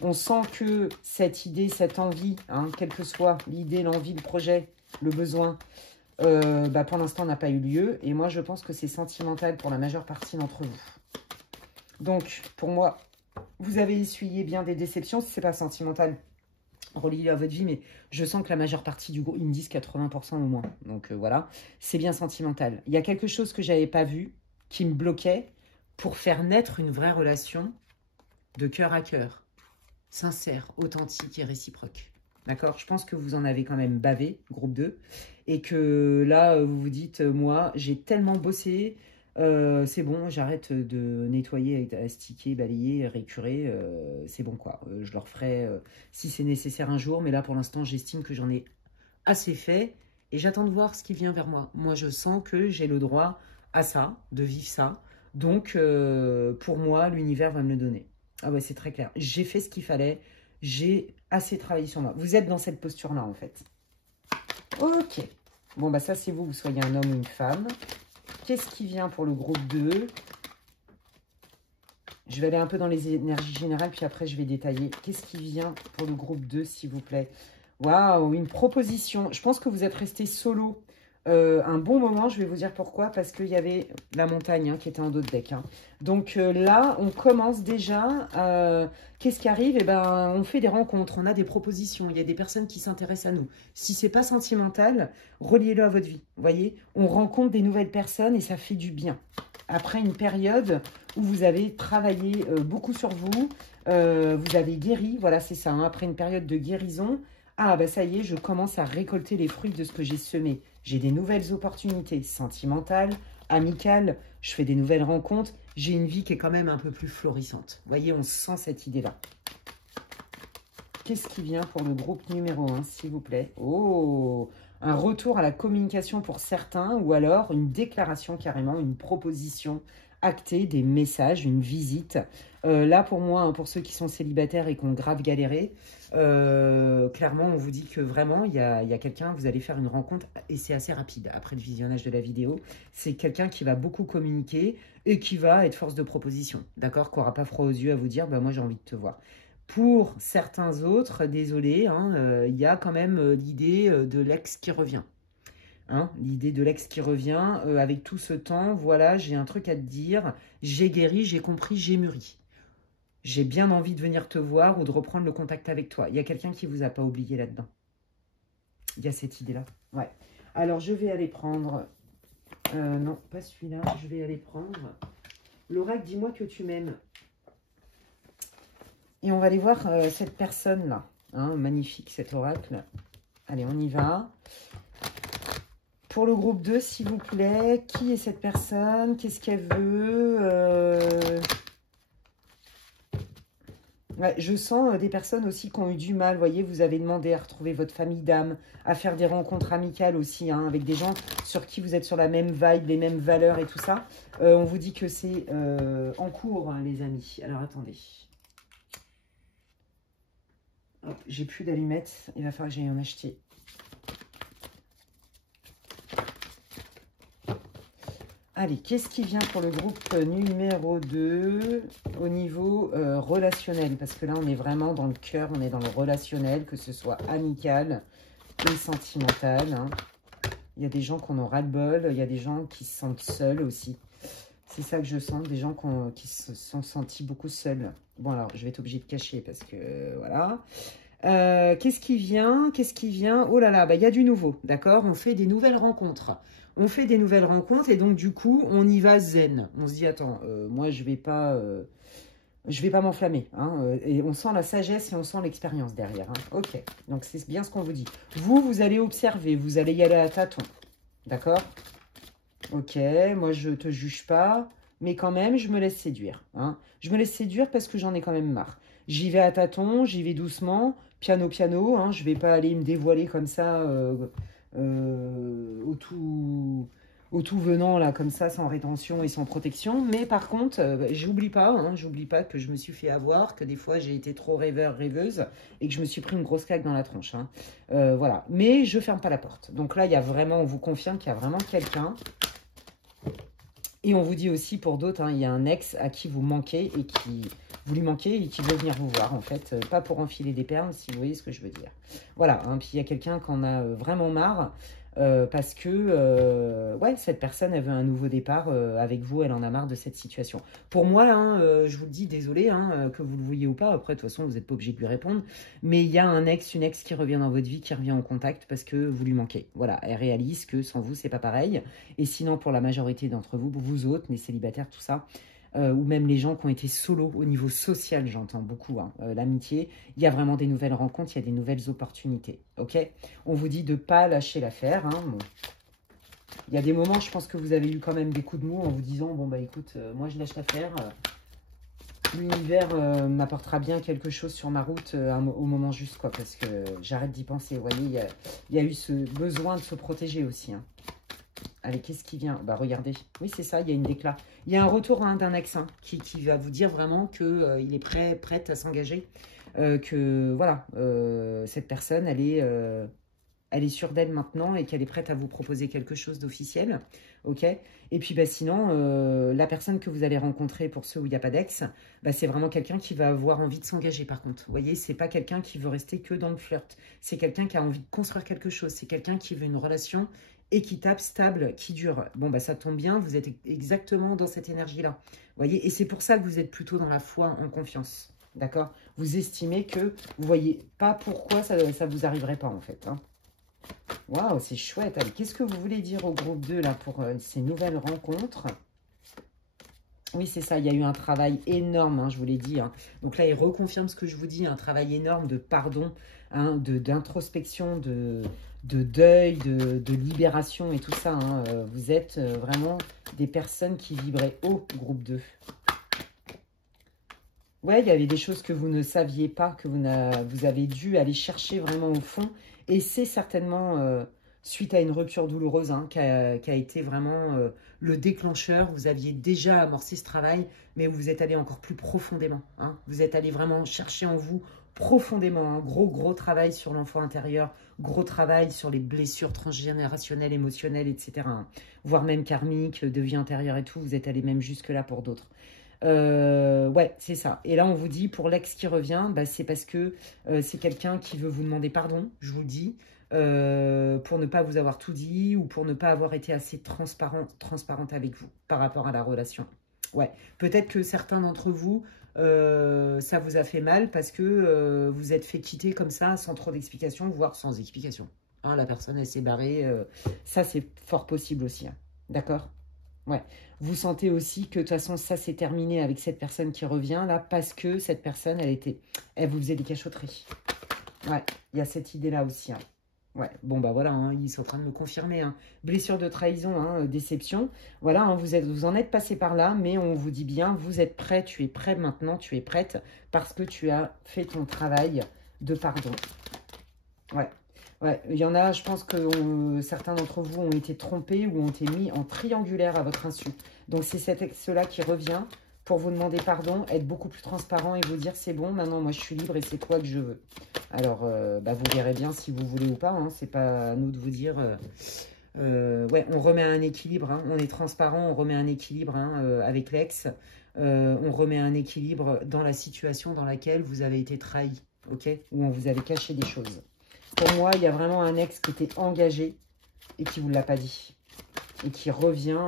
On sent que cette idée, cette envie, hein, quelle que soit l'idée, l'envie, le projet, le besoin, bah pour l'instant n'a pas eu lieu. Et moi, je pense que c'est sentimental pour la majeure partie d'entre vous. Donc, pour moi, vous avez essuyé bien des déceptions. Si ce n'est pas sentimental, relié à votre vie, mais je sens que la majeure partie du groupe, ils me disent 80% au moins. Donc, voilà, c'est bien sentimental. Il y a quelque chose que je n'avais pas vu, qui me bloquait, pour faire naître une vraie relation de cœur à cœur. Sincère, authentique et réciproque. D'accord? Je pense que vous en avez quand même bavé, groupe 2. Et que là, vous vous dites, moi, j'ai tellement bossé, c'est bon, j'arrête de nettoyer, astiquer, balayer, récurer. C'est bon, quoi. Je le referai si c'est nécessaire un jour. Mais là, pour l'instant, j'estime que j'en ai assez fait. Et j'attends de voir ce qui vient vers moi. Moi, je sens que j'ai le droit à ça, de vivre ça. Donc, pour moi, l'univers va me le donner. Ah ouais, c'est très clair. J'ai fait ce qu'il fallait. J'ai assez travaillé sur moi. Vous êtes dans cette posture-là, en fait. Ok. Bon, bah ça, c'est vous. Vous soyez un homme ou une femme. Qu'est-ce qui vient pour le groupe 2? Je vais aller un peu dans les énergies générales, puis après, je vais détailler. Qu'est-ce qui vient pour le groupe 2, s'il vous plaît? Waouh, une proposition. Je pense que vous êtes resté solo un bon moment. Je vais vous dire pourquoi. Parce qu'il y avait la montagne hein, qui était en dos de deck. Hein. Donc là, on commence déjà. Qu'est-ce qui arrive? Eh ben, on fait des rencontres, on a des propositions. Il y a des personnes qui s'intéressent à nous. Si c'est pas sentimental, reliez-le à votre vie. Vous voyez, on rencontre des nouvelles personnes et ça fait du bien. Après une période où vous avez travaillé beaucoup sur vous, vous avez guéri. Voilà, c'est ça. Hein, après une période de guérison. Ah, bah ça y est, je commence à récolter les fruits de ce que j'ai semé. J'ai des nouvelles opportunités sentimentales, amicales, je fais des nouvelles rencontres. J'ai une vie qui est quand même un peu plus florissante. Vous voyez, on sent cette idée-là. Qu'est-ce qui vient pour le groupe numéro 1, s'il vous plaît? Oh, un retour à la communication pour certains ou alors une déclaration carrément, une proposition actée, des messages, une visite. Là, pour moi, hein, pour ceux qui sont célibataires et qui ont grave galéré, clairement, on vous dit que vraiment, il y a quelqu'un, vous allez faire une rencontre et c'est assez rapide après le visionnage de la vidéo. C'est quelqu'un qui va beaucoup communiquer et qui va être force de proposition, d'accord? Qui n'aura pas froid aux yeux à vous dire, bah, moi, j'ai envie de te voir. Pour certains autres, désolé, hein, y a quand même l'idée de l'ex qui revient. Hein, l'idée de l'ex qui revient, avec tout ce temps, voilà, j'ai un truc à te dire, j'ai guéri, j'ai compris, j'ai mûri. J'ai bien envie de venir te voir ou de reprendre le contact avec toi. Il y a quelqu'un qui ne vous a pas oublié là-dedans. Il y a cette idée-là. Ouais. Alors, je vais aller prendre... non, pas celui-là. Je vais aller prendre... L'oracle, dis-moi que tu m'aimes. Et on va aller voir cette personne-là. Hein, magnifique, cet oracle. Allez, on y va. Pour le groupe 2, s'il vous plaît, qui est cette personne? Qu'est-ce qu'elle veut? Ouais, je sens des personnes aussi qui ont eu du mal. Vous voyez, vous avez demandé à retrouver votre famille d'âme, à faire des rencontres amicales aussi, hein, avec des gens sur qui vous êtes sur la même vibe, les mêmes valeurs et tout ça. On vous dit que c'est en cours, hein, les amis. Alors, attendez. J'ai plus d'allumettes. Il va falloir que j'aille en acheter. Allez, qu'est-ce qui vient pour le groupe numéro 2 au niveau relationnel? Parce que là, on est vraiment dans le cœur, on est dans le relationnel, que ce soit amical et sentimental. Hein. Il y a des gens qui en ont ras-le-bol, il y a des gens qui se sentent seuls aussi. C'est ça que je sens, des gens qui se sont sentis beaucoup seuls. Bon, alors, je vais être obligée de cacher parce que, voilà. Qu'est-ce qui vient? Qu'est-ce qui vient? Oh là là, bah, il y a du nouveau, d'accord? On fait des nouvelles rencontres. On fait des nouvelles rencontres et donc, du coup, on y va zen. On se dit, attends, moi, je vais pas m'enflammer. Hein, et on sent la sagesse et on sent l'expérience derrière. Hein. Ok, donc c'est bien ce qu'on vous dit. Vous allez observer, vous allez y aller à tâtons. D'accord? Ok, moi je te juge pas, mais quand même je me laisse séduire. Hein. Je me laisse séduire parce que j'en ai quand même marre. J'y vais à tâtons, j'y vais doucement, piano piano. Hein, je vais pas aller me dévoiler comme ça au tout venant là comme ça sans rétention et sans protection. Mais par contre, j'oublie pas que je me suis fait avoir, que des fois j'ai été trop rêveur rêveuse et que je me suis pris une grosse claque dans la tronche. Hein. Voilà, mais je ferme pas la porte. Donc là il y a vraiment, on vous confirme qu'il y a vraiment quelqu'un. Et on vous dit aussi pour d'autres, hein, il y a un ex à qui vous manquez et qui vous lui manquez et qui veut venir vous voir en fait. Pas pour enfiler des perles, si vous voyez ce que je veux dire. Voilà, hein, puis il y a quelqu'un qui en a vraiment marre parce que ouais, cette personne, elle veut un nouveau départ avec vous, elle en a marre de cette situation. Pour moi, hein, je vous le dis, désolé, hein, que vous le voyez ou pas, après de toute façon, vous n'êtes pas obligé de lui répondre, mais il y a un ex, une ex qui revient dans votre vie, qui revient en contact parce que vous lui manquez. Voilà, elle réalise que sans vous, c'est pas pareil. Et sinon, pour la majorité d'entre vous, vous autres, les célibataires, tout ça, ou même les gens qui ont été solo au niveau social, j'entends beaucoup, hein, l'amitié, il y a vraiment des nouvelles rencontres, il y a des nouvelles opportunités, ok? On vous dit de ne pas lâcher l'affaire, hein, bon. Il y a des moments, je pense que vous avez eu quand même des coups de mou en vous disant, bon bah écoute, moi je lâche l'affaire, l'univers m'apportera bien quelque chose sur ma route au moment juste, quoi, parce que j'arrête d'y penser, vous voyez, il y a eu ce besoin de se protéger aussi, hein. Allez, qu'est-ce qui vient? Bah, regardez. Oui, c'est ça, il y a une déclat. Il y a un retour hein, d'un ex hein, qui va vous dire vraiment qu'il il est prête à s'engager. Que, voilà, cette personne, elle est sûre d'elle maintenant et qu'elle est prête à vous proposer quelque chose d'officiel. Ok? Et puis, bah, sinon, la personne que vous allez rencontrer, pour ceux où il n'y a pas d'ex, bah, c'est vraiment quelqu'un qui va avoir envie de s'engager, par contre. Vous voyez, c'est pas quelqu'un qui veut rester que dans le flirt. C'est quelqu'un qui a envie de construire quelque chose. C'est quelqu'un qui veut une relation équitable, stable, qui dure. Bon, bah ça tombe bien, vous êtes exactement dans cette énergie-là. Vous voyez, et c'est pour ça que vous êtes plutôt dans la foi, en confiance. D'accord? Vous estimez que vous voyez pas pourquoi ça vous arriverait pas, en fait. Hein. Waouh, c'est chouette. Allez, qu'est-ce que vous voulez dire au groupe 2, là, pour ces nouvelles rencontres? Oui, c'est ça, il y a eu un travail énorme, hein, je vous l'ai dit. Hein. Donc là, il reconfirme ce que je vous dis, un travail énorme de pardon, hein, d'introspection, de deuil, de libération et tout ça. Hein. Vous êtes vraiment des personnes qui vibraient haut, groupe 2. Ouais, il y avait des choses que vous ne saviez pas, que vous avez dû aller chercher vraiment au fond. Et c'est certainement suite à une rupture douloureuse hein, qui a été vraiment le déclencheur. Vous aviez déjà amorcé ce travail, mais vous êtes allé encore plus profondément. Hein. Vous êtes allé vraiment chercher en vous profondément. Hein. Gros travail sur l'enfant intérieur, gros travail sur les blessures transgénérationnelles, émotionnelles, etc. Hein. Voire même karmiques, de vie intérieure et tout. Vous êtes allé même jusque-là pour d'autres. Ouais, c'est ça. Et là, on vous dit, pour l'ex qui revient, bah, c'est parce que c'est quelqu'un qui veut vous demander pardon, je vous le dis, pour ne pas vous avoir tout dit ou pour ne pas avoir été assez transparente avec vous par rapport à la relation. Ouais, peut-être que certains d'entre vous, ça vous a fait mal parce que vous êtes fait quitter comme ça, sans trop d'explications, voire sans explication. Hein, la personne, elle s'est barrée. Ça, c'est fort possible aussi. Hein. D'accord ? Ouais. Vous sentez aussi que de toute façon, ça s'est terminé avec cette personne qui revient là parce que cette personne, elle vous faisait des cachotteries. Ouais, il y a cette idée-là aussi. Hein. Ouais, bon bah voilà, hein, ils sont en train de me confirmer. Hein. Blessure de trahison, hein, déception. Voilà, hein, vous en êtes passé par là, mais on vous dit bien, vous êtes prêt, tu es prêt maintenant, tu es prête parce que tu as fait ton travail de pardon. Ouais. Ouais, il y en a, je pense que certains d'entre vous ont été trompés ou ont été mis en triangulaire à votre insu. Donc, c'est cet ex-là qui revient pour vous demander pardon, être beaucoup plus transparent et vous dire c'est bon, maintenant moi je suis libre et c'est toi que je veux. Alors, bah, vous verrez bien si vous voulez ou pas, hein, c'est pas à nous de vous dire... ouais, on remet un équilibre, hein, on est transparent, on remet un équilibre hein, avec l'ex, on remet un équilibre dans la situation dans laquelle vous avez été trahi, ok, où on vous avait caché des choses. Pour moi, il y a vraiment un ex qui était engagé et qui ne vous l'a pas dit. Et qui revient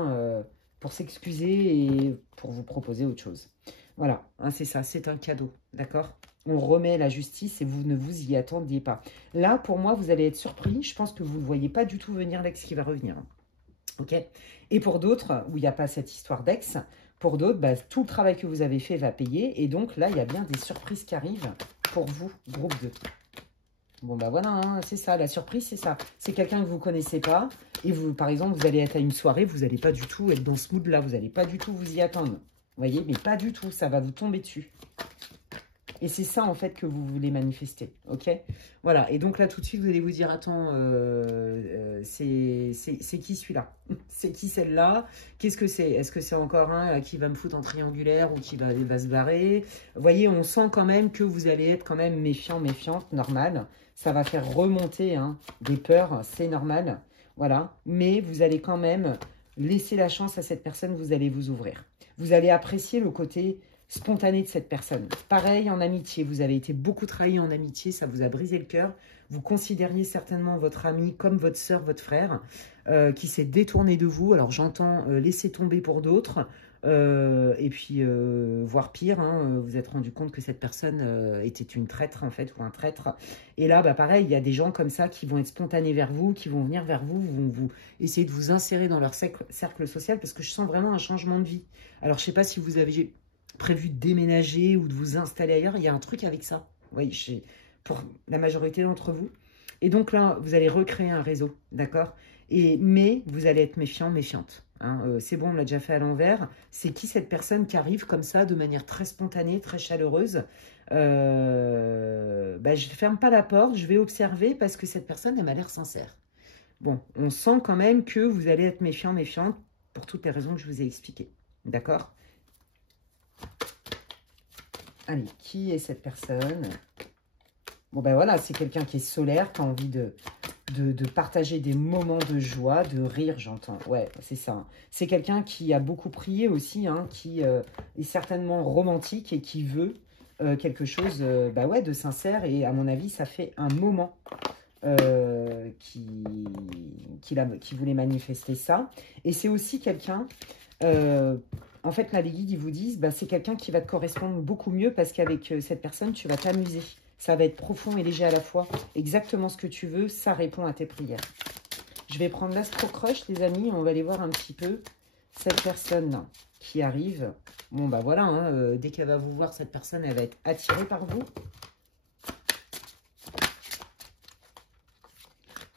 pour s'excuser et pour vous proposer autre chose. Voilà, hein, c'est ça, c'est un cadeau, d'accord? On remet la justice et vous ne vous y attendiez pas. Là, pour moi, vous allez être surpris. Je pense que vous ne voyez pas du tout venir l'ex qui va revenir. Ok? Et pour d'autres, où il n'y a pas cette histoire d'ex, pour d'autres, bah, tout le travail que vous avez fait va payer. Et donc là, il y a bien des surprises qui arrivent pour vous, groupe 2. Bon, bah voilà, hein, c'est ça, la surprise, c'est ça. C'est quelqu'un que vous ne connaissez pas. Et vous, par exemple, vous allez être à une soirée, vous n'allez pas du tout être dans ce mood-là. Vous n'allez pas du tout vous y attendre. Vous voyez? Mais pas du tout, ça va vous tomber dessus. Et c'est ça, en fait, que vous voulez manifester, ok? Voilà, et donc là, tout de suite, vous allez vous dire, attends, c'est qui celui-là? C'est qui celle-là? Qu'est-ce que c'est? Est-ce que c'est encore un qui va me foutre en triangulaire ou qui va se barrer? Vous voyez, on sent quand même que vous allez être quand même méfiant, méfiante, normal. Ça va faire remonter hein, des peurs, c'est normal, voilà. Mais vous allez quand même laisser la chance à cette personne, vous allez vous ouvrir. Vous allez apprécier le côté spontané de cette personne. Pareil en amitié, vous avez été beaucoup trahi en amitié, ça vous a brisé le cœur. Vous considériez certainement votre ami comme votre soeur, votre frère, qui s'est détourné de vous. Alors j'entends laisser tomber pour d'autres, et puis voire pire, hein, vous êtes rendu compte que cette personne était une traître en fait, ou un traître. Et là, bah, pareil, il y a des gens comme ça qui vont être spontanés vers vous, qui vont venir vers vous, vont vous essayer de vous insérer dans leur cercle social, parce que je sens vraiment un changement de vie. Alors je ne sais pas si vous avez prévu de déménager ou de vous installer ailleurs, il y a un truc avec ça, oui, pour la majorité d'entre vous. Et donc là, vous allez recréer un réseau, d'accord? Mais vous allez être méfiant, méfiante. Hein. C'est bon, on l'a déjà fait à l'envers. C'est qui cette personne qui arrive comme ça, de manière très spontanée, très chaleureuse? Bah, je ne ferme pas la porte, je vais observer parce que cette personne, elle m'a l'air sincère. Bon, on sent quand même que vous allez être méfiant, méfiante pour toutes les raisons que je vous ai expliquées, d'accord? Allez, qui est cette personne? Bon, ben voilà, c'est quelqu'un qui est solaire, qui a envie de partager des moments de joie, de rire, j'entends. Ouais, c'est ça. Hein. C'est quelqu'un qui a beaucoup prié aussi, hein, qui est certainement romantique et qui veut quelque chose bah ouais, de sincère. Et à mon avis, ça fait un moment qui voulait manifester ça. Et c'est aussi quelqu'un... en fait, là, les guides, ils vous disent, bah, c'est quelqu'un qui va te correspondre beaucoup mieux parce qu'avec cette personne, tu vas t'amuser. Ça va être profond et léger à la fois. Exactement ce que tu veux, ça répond à tes prières. Je vais prendre l'Astro Crush, les amis, on va aller voir un petit peu cette personne qui arrive. Bon, bah voilà, hein, dès qu'elle va vous voir, cette personne, elle va être attirée par vous.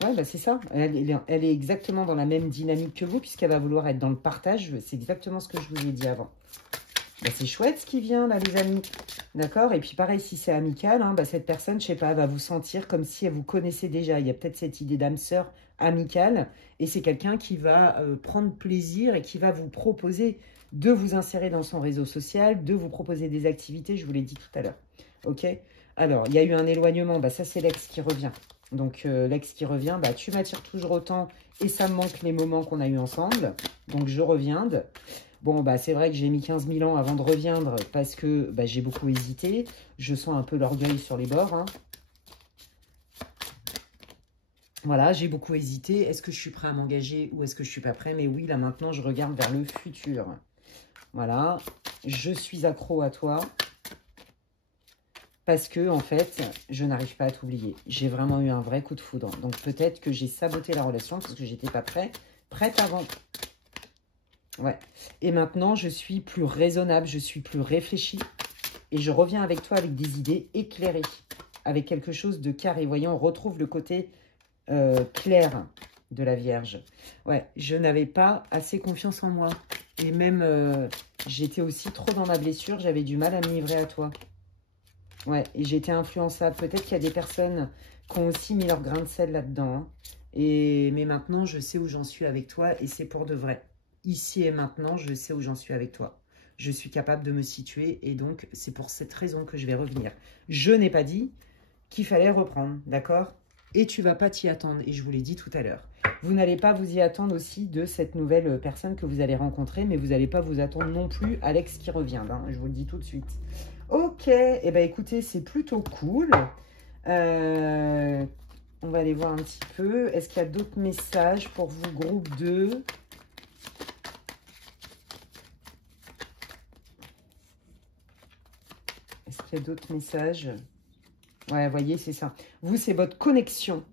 Ouais, bah c'est ça. Elle est exactement dans la même dynamique que vous, puisqu'elle va vouloir être dans le partage. C'est exactement ce que je vous ai dit avant. Bah, c'est chouette ce qui vient, là, les amis. D'accord? Et puis, pareil, si c'est amical, hein, bah, cette personne, je sais pas, elle va vous sentir comme si elle vous connaissait déjà. Il y a peut-être cette idée d'âme sœur amicale. Et c'est quelqu'un qui va prendre plaisir et qui va vous proposer de vous insérer dans son réseau social, de vous proposer des activités, je vous l'ai dit tout à l'heure. Ok? Alors, il y a eu un éloignement. Bah, ça, c'est l'ex qui revient. Donc, l'ex qui revient, bah, tu m'attires toujours autant et ça me manque les moments qu'on a eu ensemble. Donc, je reviens. Bon, bah, c'est vrai que j'ai mis 15 000 ans avant de reviendre parce que bah, j'ai beaucoup hésité. Je sens un peu l'orgueil sur les bords. Hein. Voilà, j'ai beaucoup hésité. Est-ce que je suis prêt à m'engager ou est-ce que je ne suis pas prêt? Mais oui, là, maintenant, je regarde vers le futur. Voilà, je suis accro à toi. Parce que, en fait, je n'arrive pas à t'oublier. J'ai vraiment eu un vrai coup de foudre. Donc, peut-être que j'ai saboté la relation parce que j'étais pas prête avant. Ouais. Et maintenant, je suis plus raisonnable, je suis plus réfléchie. Et je reviens avec toi avec des idées éclairées. Avec quelque chose de carré. Voyons, on retrouve le côté clair de la Vierge. Ouais, je n'avais pas assez confiance en moi. Et même, j'étais aussi trop dans ma blessure. J'avais du mal à me livrer à toi. Ouais, et j'ai été influençable. Peut-être qu'il y a des personnes qui ont aussi mis leur grain de sel là-dedans. Hein. Mais maintenant, je sais où j'en suis avec toi et c'est pour de vrai. Ici et maintenant, je sais où j'en suis avec toi. Je suis capable de me situer et donc, c'est pour cette raison que je vais revenir. Je n'ai pas dit qu'il fallait reprendre, d'accord? Et tu vas pas t'y attendre, et je vous l'ai dit tout à l'heure. Vous n'allez pas vous y attendre aussi de cette nouvelle personne que vous allez rencontrer, mais vous n'allez pas vous attendre non plus à l'ex qui revient. Hein, je vous le dis tout de suite. Ok, et eh ben écoutez, c'est plutôt cool. On va aller voir un petit peu. Est-ce qu'il y a d'autres messages pour vous, groupe 2? qu'il y a d'autres messages. Ouais, vous voyez, c'est ça. Vous, c'est votre connexion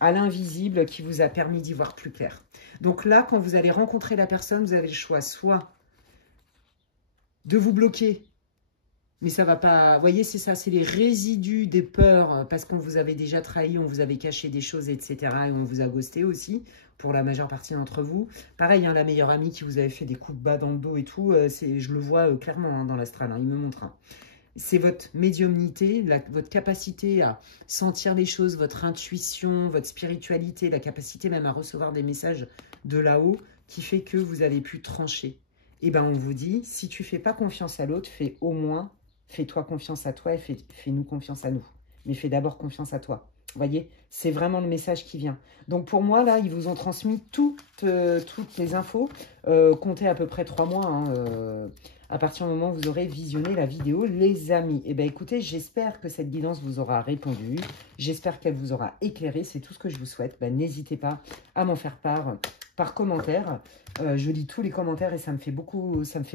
à l'invisible qui vous a permis d'y voir plus clair. Donc là, quand vous allez rencontrer la personne, vous avez le choix soit de vous bloquer, mais ça va pas... Vous voyez, c'est ça, c'est les résidus des peurs, parce qu'on vous avait déjà trahi, on vous avait caché des choses, etc. Et on vous a ghosté aussi, pour la majeure partie d'entre vous. Pareil, hein, la meilleure amie qui vous avait fait des coups de bas dans le dos et tout, je le vois clairement hein, dans l'astral, hein, il me montre. Hein. C'est votre médiumnité, votre capacité à sentir les choses, votre intuition, votre spiritualité, la capacité même à recevoir des messages de là-haut qui fait que vous avez pu trancher. Et bien, on vous dit, si tu ne fais pas confiance à l'autre, fais au moins, fais-toi confiance à toi et fais-nous confiance à nous. Mais fais d'abord confiance à toi. Vous voyez, c'est vraiment le message qui vient. Donc pour moi, là, ils vous ont transmis toutes les infos. Comptez à peu près 3 mois, hein, à partir du moment où vous aurez visionné la vidéo, les amis. Eh bien, écoutez, j'espère que cette guidance vous aura répondu. J'espère qu'elle vous aura éclairé. C'est tout ce que je vous souhaite. Ben, n'hésitez pas à m'en faire part par commentaire. Je lis tous les commentaires et ça me fait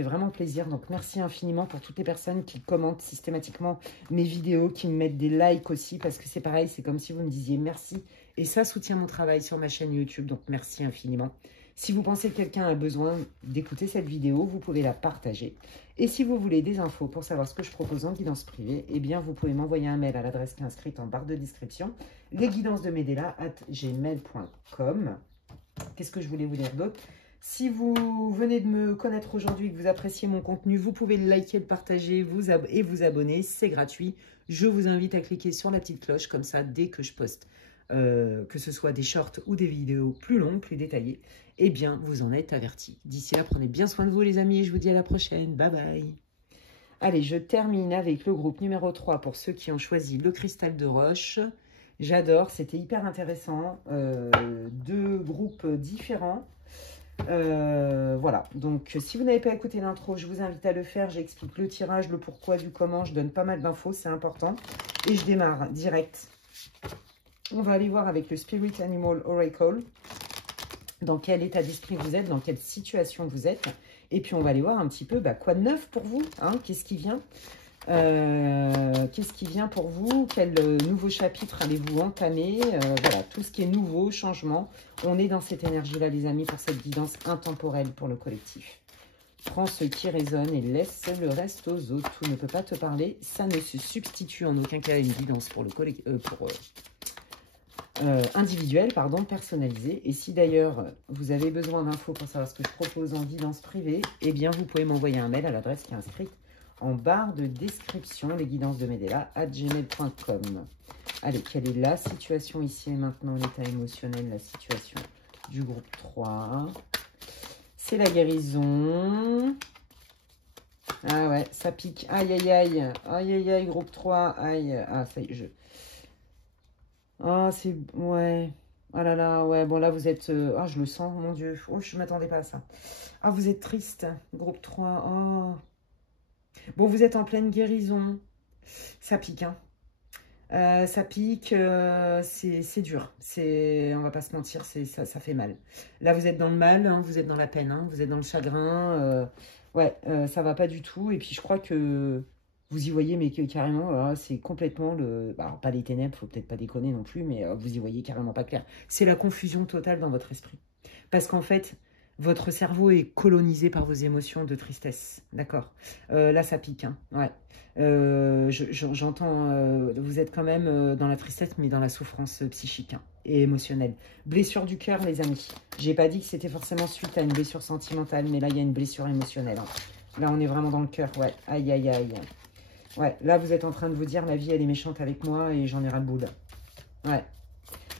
vraiment plaisir. Donc, merci infiniment pour toutes les personnes qui commentent systématiquement mes vidéos, qui me mettent des likes aussi, parce que c'est pareil, c'est comme si vous me disiez merci. Et ça soutient mon travail sur ma chaîne YouTube. Donc, merci infiniment. Si vous pensez que quelqu'un a besoin d'écouter cette vidéo, vous pouvez la partager. Et si vous voulez des infos pour savoir ce que je propose en guidance privée, eh bien, vous pouvez m'envoyer un mail à l'adresse qui est inscrite en barre de description, lesguidancesdemedela@gmail.com. Qu'est-ce que je voulais vous dire d'autre? Si vous venez de me connaître aujourd'hui et que vous appréciez mon contenu, vous pouvez le liker, le partager et vous abonner. C'est gratuit. Je vous invite à cliquer sur la petite cloche, comme ça, dès que je poste, que ce soit des shorts ou des vidéos plus longues, plus détaillées, eh bien, vous en êtes avertis. D'ici là, prenez bien soin de vous, les amis, et je vous dis à la prochaine. Bye bye. Allez, je termine avec le groupe numéro 3 pour ceux qui ont choisi le cristal de roche. J'adore, c'était hyper intéressant. 2 groupes différents. Voilà, donc si vous n'avez pas écouté l'intro, je vous invite à le faire. J'explique le tirage, le pourquoi, du comment. Je donne pas mal d'infos, c'est important. Et je démarre direct. On va aller voir avec le Spirit Animal Oracle. Dans quel état d'esprit vous êtes, dans quelle situation vous êtes. Et puis, on va aller voir un petit peu quoi de neuf pour vous. Hein, qu'est-ce qui vient qu'est-ce qui vient pour vous? Quel nouveau chapitre allez-vous entamer? Voilà, tout ce qui est nouveau, changement. On est dans cette énergie-là, les amis, pour cette guidance intemporelle pour le collectif. Prends ce qui résonne et laisse le reste aux autres. Tout ne peut pas te parler. Ça ne se substitue en aucun cas à une guidance pour le collectif. Individuel, pardon, personnalisé. Et si d'ailleurs vous avez besoin d'infos pour savoir ce que je propose en guidance privée, eh bien vous pouvez m'envoyer un mail à l'adresse qui est inscrite en barre de description, lesguidancesdemedela@gmail.com. Allez, quelle est la situation ici et maintenant, l'état émotionnel, la situation du groupe 3? C'est la guérison. Ah ouais, ça pique. Aïe, aïe, aïe. Aïe, aïe, aïe, groupe 3. Aïe. Ah, ça y est, Ah, c'est... Ouais. Ah là là, ouais. Bon, là, vous êtes... Ah, je le sens, mon Dieu. Oh, je ne m'attendais pas à ça. Ah, vous êtes triste. Groupe 3. Oh. Bon, vous êtes en pleine guérison. Ça pique, hein. Ça pique. C'est dur. On va pas se mentir, ça fait mal. Là, vous êtes dans le mal, hein, vous êtes dans la peine, hein, vous êtes dans le chagrin. Ouais, ça va pas du tout. Et puis, je crois que... Vous y voyez, mais que carrément, c'est complètement le... Bah, pas les ténèbres, faut peut-être pas déconner non plus, mais vous y voyez carrément pas clair. C'est la confusion totale dans votre esprit. Parce qu'en fait, votre cerveau est colonisé par vos émotions de tristesse. D'accord. Là, ça pique. Hein. Ouais. J'entends... vous êtes quand même dans la tristesse, mais dans la souffrance psychique hein, et émotionnelle. Blessure du cœur, les amis. J'ai pas dit que c'était forcément suite à une blessure sentimentale, mais là, il y a une blessure émotionnelle. Hein. Là, on est vraiment dans le cœur. Ouais. Aïe, aïe, aïe. Ouais, là, vous êtes en train de vous dire, la vie, elle est méchante avec moi et j'en ai ras le boule. Ouais.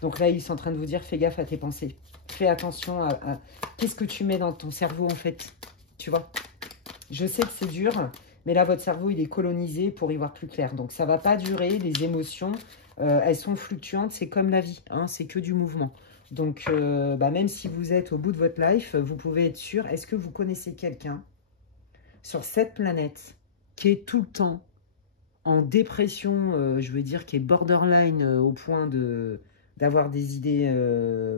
Donc là, ils sont en train de vous dire, fais gaffe à tes pensées. Fais attention à... Qu'est-ce que tu mets dans ton cerveau, en fait? Tu vois? Je sais que c'est dur, mais là, votre cerveau, il est colonisé pour y voir plus clair. Donc, ça va pas durer. Les émotions, elles sont fluctuantes. C'est comme la vie, hein, c'est que du mouvement. Donc, même si vous êtes au bout de votre life, vous pouvez être sûr. Est-ce que vous connaissez quelqu'un sur cette planète qui est tout le temps en dépression, je veux dire, qui est borderline au point d'avoir des idées,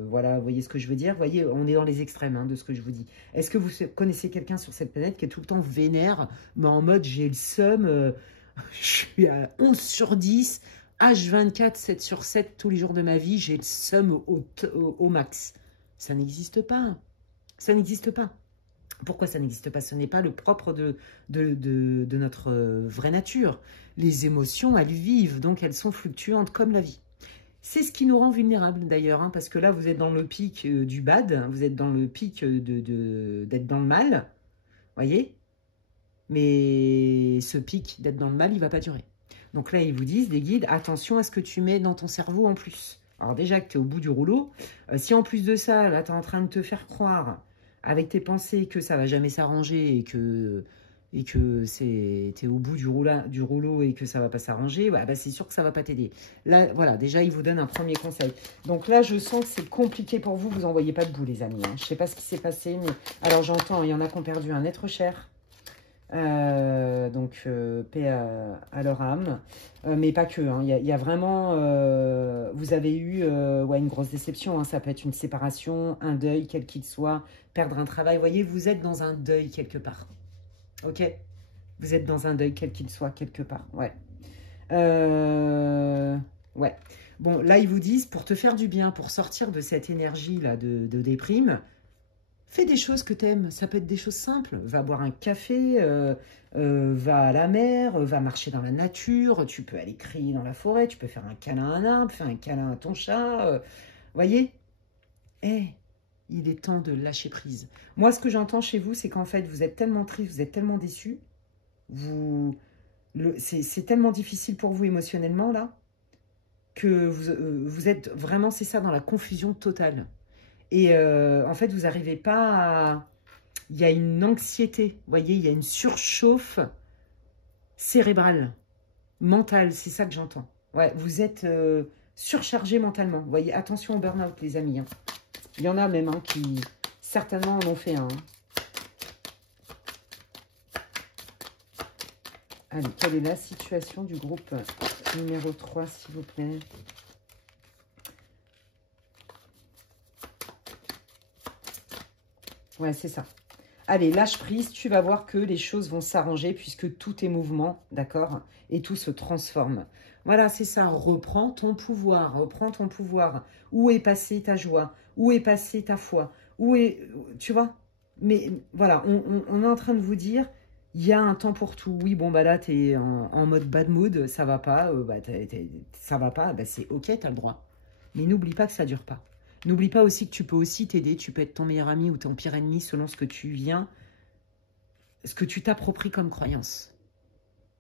voilà, vous voyez ce que je veux dire? Vous voyez, on est dans les extrêmes hein, de ce que je vous dis. Est-ce que vous connaissez quelqu'un sur cette planète qui est tout le temps vénère, mais en mode, j'ai le seum, Je suis à 11 sur 10, H24, 7 sur 7, tous les jours de ma vie, j'ai le seum au max. Ça n'existe pas. Ça n'existe pas. Pourquoi ça n'existe pas? Ce n'est pas le propre de notre vraie nature. Les émotions, elles vivent, donc elles sont fluctuantes comme la vie. C'est ce qui nous rend vulnérables d'ailleurs, hein, parce que là, vous êtes dans le pic du bad, vous êtes dans le pic d'être dans le mal, voyez? Mais ce pic d'être dans le mal, il ne va pas durer. Donc là, ils vous disent, des guides, attention à ce que tu mets dans ton cerveau en plus. Alors déjà que tu es au bout du rouleau, si en plus de ça, là, tu es en train de te faire croire avec tes pensées que ça va jamais s'arranger et que tu es au bout du rouleau et que ça va pas s'arranger, ouais, bah c'est sûr que ça va pas t'aider. Là, voilà, déjà, il vous donne un premier conseil. Donc là, je sens que c'est compliqué pour vous. Vous n'en voyez pas de bout, les amis. Hein. Je sais pas ce qui s'est passé, mais... Alors, j'entends, il y en a qui ont perdu un être cher. Donc, paix à leur âme. Mais pas que. Hein. Il y a vraiment... vous avez eu ouais, une grosse déception. Hein. Ça peut être une séparation, un deuil, quel qu'il soit, perdre un travail. Vous voyez, vous êtes dans un deuil quelque part. Ok, vous êtes dans un deuil, quel qu'il soit, quelque part. Ouais. Ouais. Bon, là, ils vous disent, pour te faire du bien, pour sortir de cette énergie-là de déprime, fais des choses que tu aimes. Ça peut être des choses simples. Va boire un café, va à la mer, va marcher dans la nature. Tu peux aller crier dans la forêt. Tu peux faire un câlin à un arbre, faire un câlin à ton chat. Voyez? Il est temps de lâcher prise. Moi, ce que j'entends chez vous, c'est qu'en fait, vous êtes tellement triste, vous êtes tellement déçu, c'est tellement difficile pour vous émotionnellement, là, que vous êtes vraiment, c'est ça, dans la confusion totale. Et en fait, vous n'arrivez pas à... Il y a une anxiété, vous voyez, il y a une surchauffe cérébrale, mentale, c'est ça que j'entends. Ouais, vous êtes surchargé mentalement. Vous voyez, attention au burn-out, les amis, hein. Il y en a même hein, qui, certainement, en ont fait un. Hein. Allez, quelle est la situation du groupe numéro 3, s'il vous plaît? Ouais, c'est ça. Allez, lâche prise, tu vas voir que les choses vont s'arranger puisque tout est mouvement, d'accord? Et tout se transforme. Voilà, c'est ça. Reprends ton pouvoir, reprends ton pouvoir. Où est passée ta joie? Où est passée ta foi? Où est... Tu vois? Mais voilà, on est en train de vous dire, il y a un temps pour tout. Oui, bon, bah là, tu es en mode bad mood, ça va pas, ça va pas, bah c'est ok, tu as le droit. Mais n'oublie pas que ça dure pas. N'oublie pas aussi que tu peux aussi t'aider, tu peux être ton meilleur ami ou ton pire ennemi selon ce que tu viens, ce que tu t'appropries comme croyance.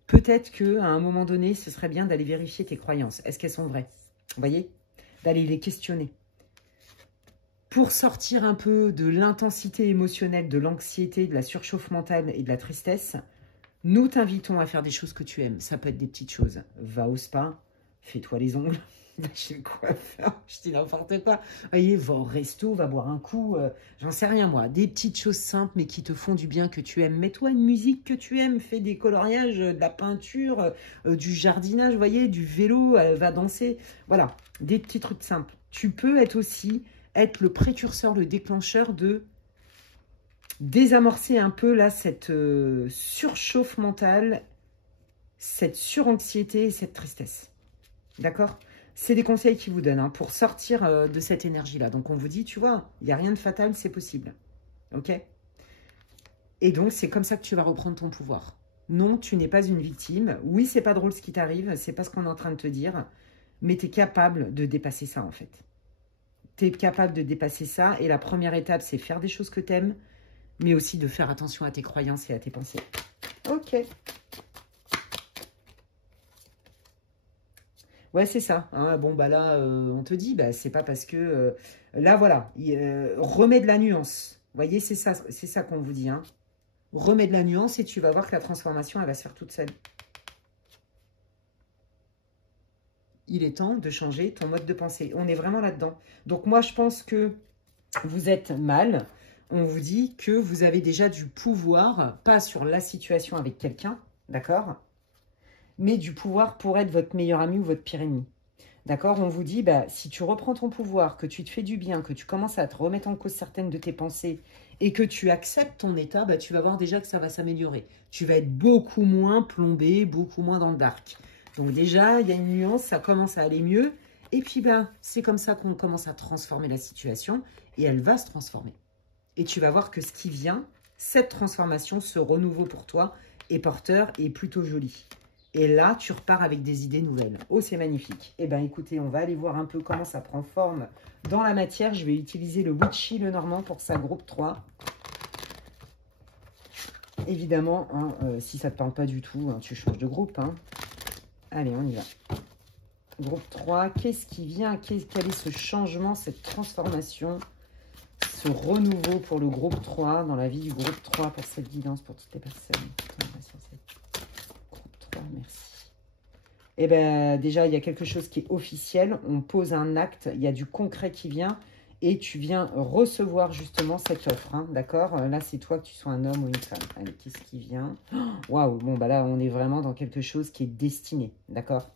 Peut-être qu'à un moment donné, ce serait bien d'aller vérifier tes croyances. Est-ce qu'elles sont vraies? Vous voyez? D'aller les questionner. Pour sortir un peu de l'intensité émotionnelle, de l'anxiété, de la surchauffe mentale et de la tristesse, nous t'invitons à faire des choses que tu aimes. Ça peut être des petites choses. Va au spa, fais-toi les ongles. Va chez le coiffeur, je dis n'importe quoi. Voyez, va au resto, va boire un coup, j'en sais rien moi. Des petites choses simples mais qui te font du bien, que tu aimes. Mets-toi une musique que tu aimes, fais des coloriages, de la peinture, du jardinage, voyez, du vélo, va danser. Voilà, des petits trucs simples. Tu peux être aussi, être le précurseur, le déclencheur de désamorcer un peu là cette surchauffe mentale, cette suranxiété et cette tristesse. D'accord ? C'est des conseils qu'ils vous donnent hein, pour sortir de cette énergie-là. Donc, on vous dit, tu vois, il n'y a rien de fatal, c'est possible. OK? Et donc, c'est comme ça que tu vas reprendre ton pouvoir. Non, tu n'es pas une victime. Oui, c'est pas drôle ce qui t'arrive, c'est pas ce qu'on est en train de te dire, mais tu es capable de dépasser ça, en fait. Tu es capable de dépasser ça. Et la première étape, c'est faire des choses que tu aimes, mais aussi de faire attention à tes croyances et à tes pensées. OK. Ouais, c'est ça. Hein. Bon, bah là, on te dit, bah, c'est pas parce que... là, voilà, remets de la nuance. Vous voyez, c'est ça qu'on vous dit. Hein. Remets de la nuance et tu vas voir que la transformation, elle va se faire toute seule. Il est temps de changer ton mode de pensée. On est vraiment là-dedans. Donc, moi, je pense que vous êtes mal. On vous dit que vous avez déjà du pouvoir, pas sur la situation avec quelqu'un, d'accord ? Mais du pouvoir pour être votre meilleur ami ou votre pire ennemi. D'accord? On vous dit, bah, si tu reprends ton pouvoir, que tu te fais du bien, que tu commences à te remettre en cause certaines de tes pensées et que tu acceptes ton état, bah, tu vas voir déjà que ça va s'améliorer. Tu vas être beaucoup moins plombé, beaucoup moins dans le dark. Donc déjà, il y a une nuance, ça commence à aller mieux. Et puis, ben, c'est comme ça qu'on commence à transformer la situation et elle va se transformer. Et tu vas voir que ce qui vient, cette transformation, ce renouveau pour toi est porteur et plutôt joli. Et là, tu repars avec des idées nouvelles. Oh, c'est magnifique. Eh bien, écoutez, on va aller voir un peu comment ça prend forme dans la matière. Je vais utiliser le Witchy, le Normand, pour sa groupe 3. Évidemment, hein, si ça ne te parle pas du tout, hein, tu changes de groupe. Hein. Allez, on y va. Groupe 3, qu'est-ce qui vient? Quel est ce changement, cette transformation, ce renouveau pour le groupe 3, dans la vie du groupe 3, pour cette guidance, pour toutes les personnes? Groupe 3, merci. Eh bien, déjà, il y a quelque chose qui est officiel. On pose un acte, il y a du concret qui vient. Et tu viens recevoir justement cette offre, hein, d'accord? Là, c'est toi, que tu sois un homme ou une femme. Allez, qu'est-ce qui vient? Waouh, bon, bah là, on est vraiment dans quelque chose qui est destiné, d'accord?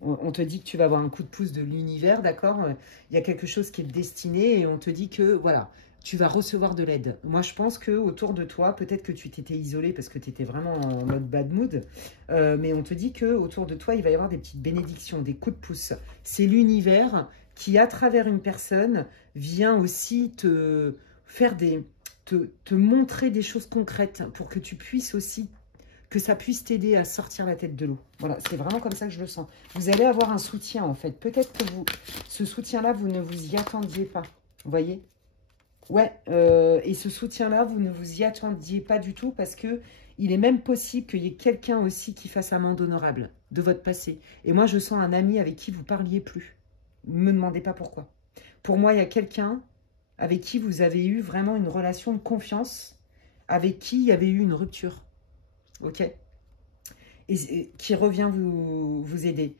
On te dit que tu vas avoir un coup de pouce de l'univers, d'accord? Il y a quelque chose qui est destiné et on te dit que, voilà, tu vas recevoir de l'aide. Moi, je pense qu'autour de toi, peut-être que tu t'étais isolé parce que tu étais vraiment en mode bad mood, mais on te dit qu'autour de toi, il va y avoir des petites bénédictions, des coups de pouce. C'est l'univers qui, à travers une personne, vient aussi te faire te montrer des choses concrètes pour que tu puisses aussi, que ça puisse t'aider à sortir la tête de l'eau. Voilà, c'est vraiment comme ça que je le sens. Vous allez avoir un soutien, en fait. Peut-être que ce soutien-là, vous ne vous y attendiez pas. Vous voyez? Ouais, et ce soutien-là, vous ne vous y attendiez pas du tout parce que il est même possible qu'il y ait quelqu'un aussi qui fasse amende honorable de votre passé. Et moi, je sens un ami avec qui vous parliez plus. Ne me demandez pas pourquoi. Pour moi, il y a quelqu'un avec qui vous avez eu vraiment une relation de confiance, avec qui il y avait eu une rupture. Ok? Et qui revient vous aider.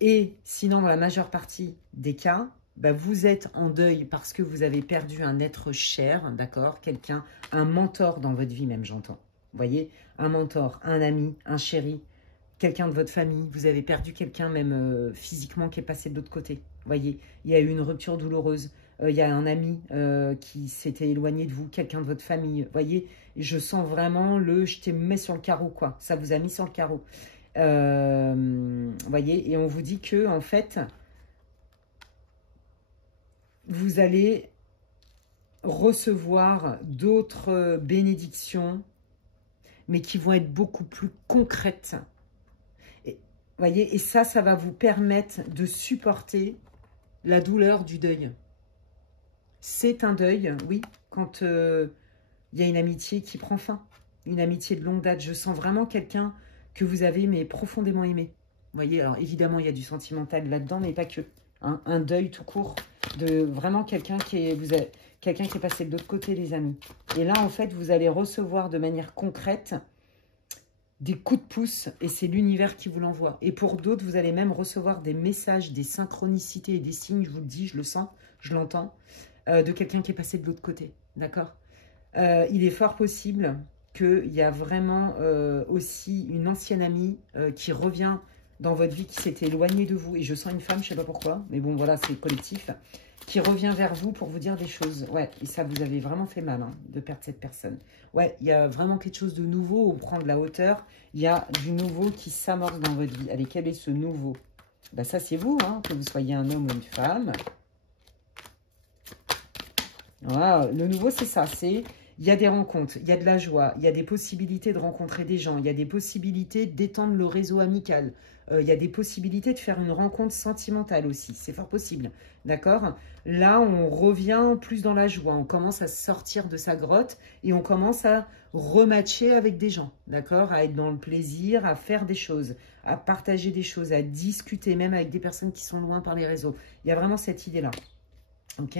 Et sinon, dans la majeure partie des cas, bah, vous êtes en deuil parce que vous avez perdu un être cher, d'accord? Quelqu'un, un mentor dans votre vie même, j'entends. Vous voyez? Un mentor, un ami, un chéri, quelqu'un de votre famille. Vous avez perdu quelqu'un même physiquement qui est passé de l'autre côté. Vous voyez? Il y a eu une rupture douloureuse. Il y a un ami qui s'était éloigné de vous, quelqu'un de votre famille. Vous voyez? Je sens vraiment je t'ai mis sur le carreau, quoi. Ça vous a mis sur le carreau. Voyez, et on vous dit que en fait, vous allez recevoir d'autres bénédictions, mais qui vont être beaucoup plus concrètes. Et, voyez, et ça va vous permettre de supporter la douleur du deuil. C'est un deuil, oui, quand il y a une amitié qui prend fin, une amitié de longue date. Je sens vraiment quelqu'un que vous avez mais profondément aimé. Vous voyez, alors évidemment, il y a du sentimental là-dedans, mais pas que. Hein, un deuil tout court de vraiment quelqu'un qui est passé de l'autre côté, les amis. Et là, en fait, vous allez recevoir de manière concrète des coups de pouce et c'est l'univers qui vous l'envoie. Et pour d'autres, vous allez même recevoir des messages, des synchronicités et des signes, je vous le dis, je le sens, je l'entends, de quelqu'un qui est passé de l'autre côté. D'accord? Il est fort possible qu'il y a vraiment aussi une ancienne amie qui revient dans votre vie, qui s'était éloignée de vous. Et je sens une femme, je ne sais pas pourquoi, mais bon, voilà, c'est collectif, qui revient vers vous pour vous dire des choses. Ouais, et ça vous avez vraiment fait mal hein, de perdre cette personne. Ouais, il y a vraiment quelque chose de nouveau, on prend de la hauteur. Il y a du nouveau qui s'amorce dans votre vie. Allez, quel est ce nouveau? Ben, ça, c'est vous, hein, que vous soyez un homme ou une femme. Voilà, le nouveau, c'est ça, c'est... Il y a des rencontres, il y a de la joie, il y a des possibilités de rencontrer des gens, il y a des possibilités d'étendre le réseau amical, il y a des possibilités de faire une rencontre sentimentale aussi, c'est fort possible, d'accord? Là, on revient plus dans la joie, on commence à sortir de sa grotte et on commence à rematcher avec des gens, d'accord? À être dans le plaisir, à faire des choses, à partager des choses, à discuter même avec des personnes qui sont loin par les réseaux. Il y a vraiment cette idée-là, ok?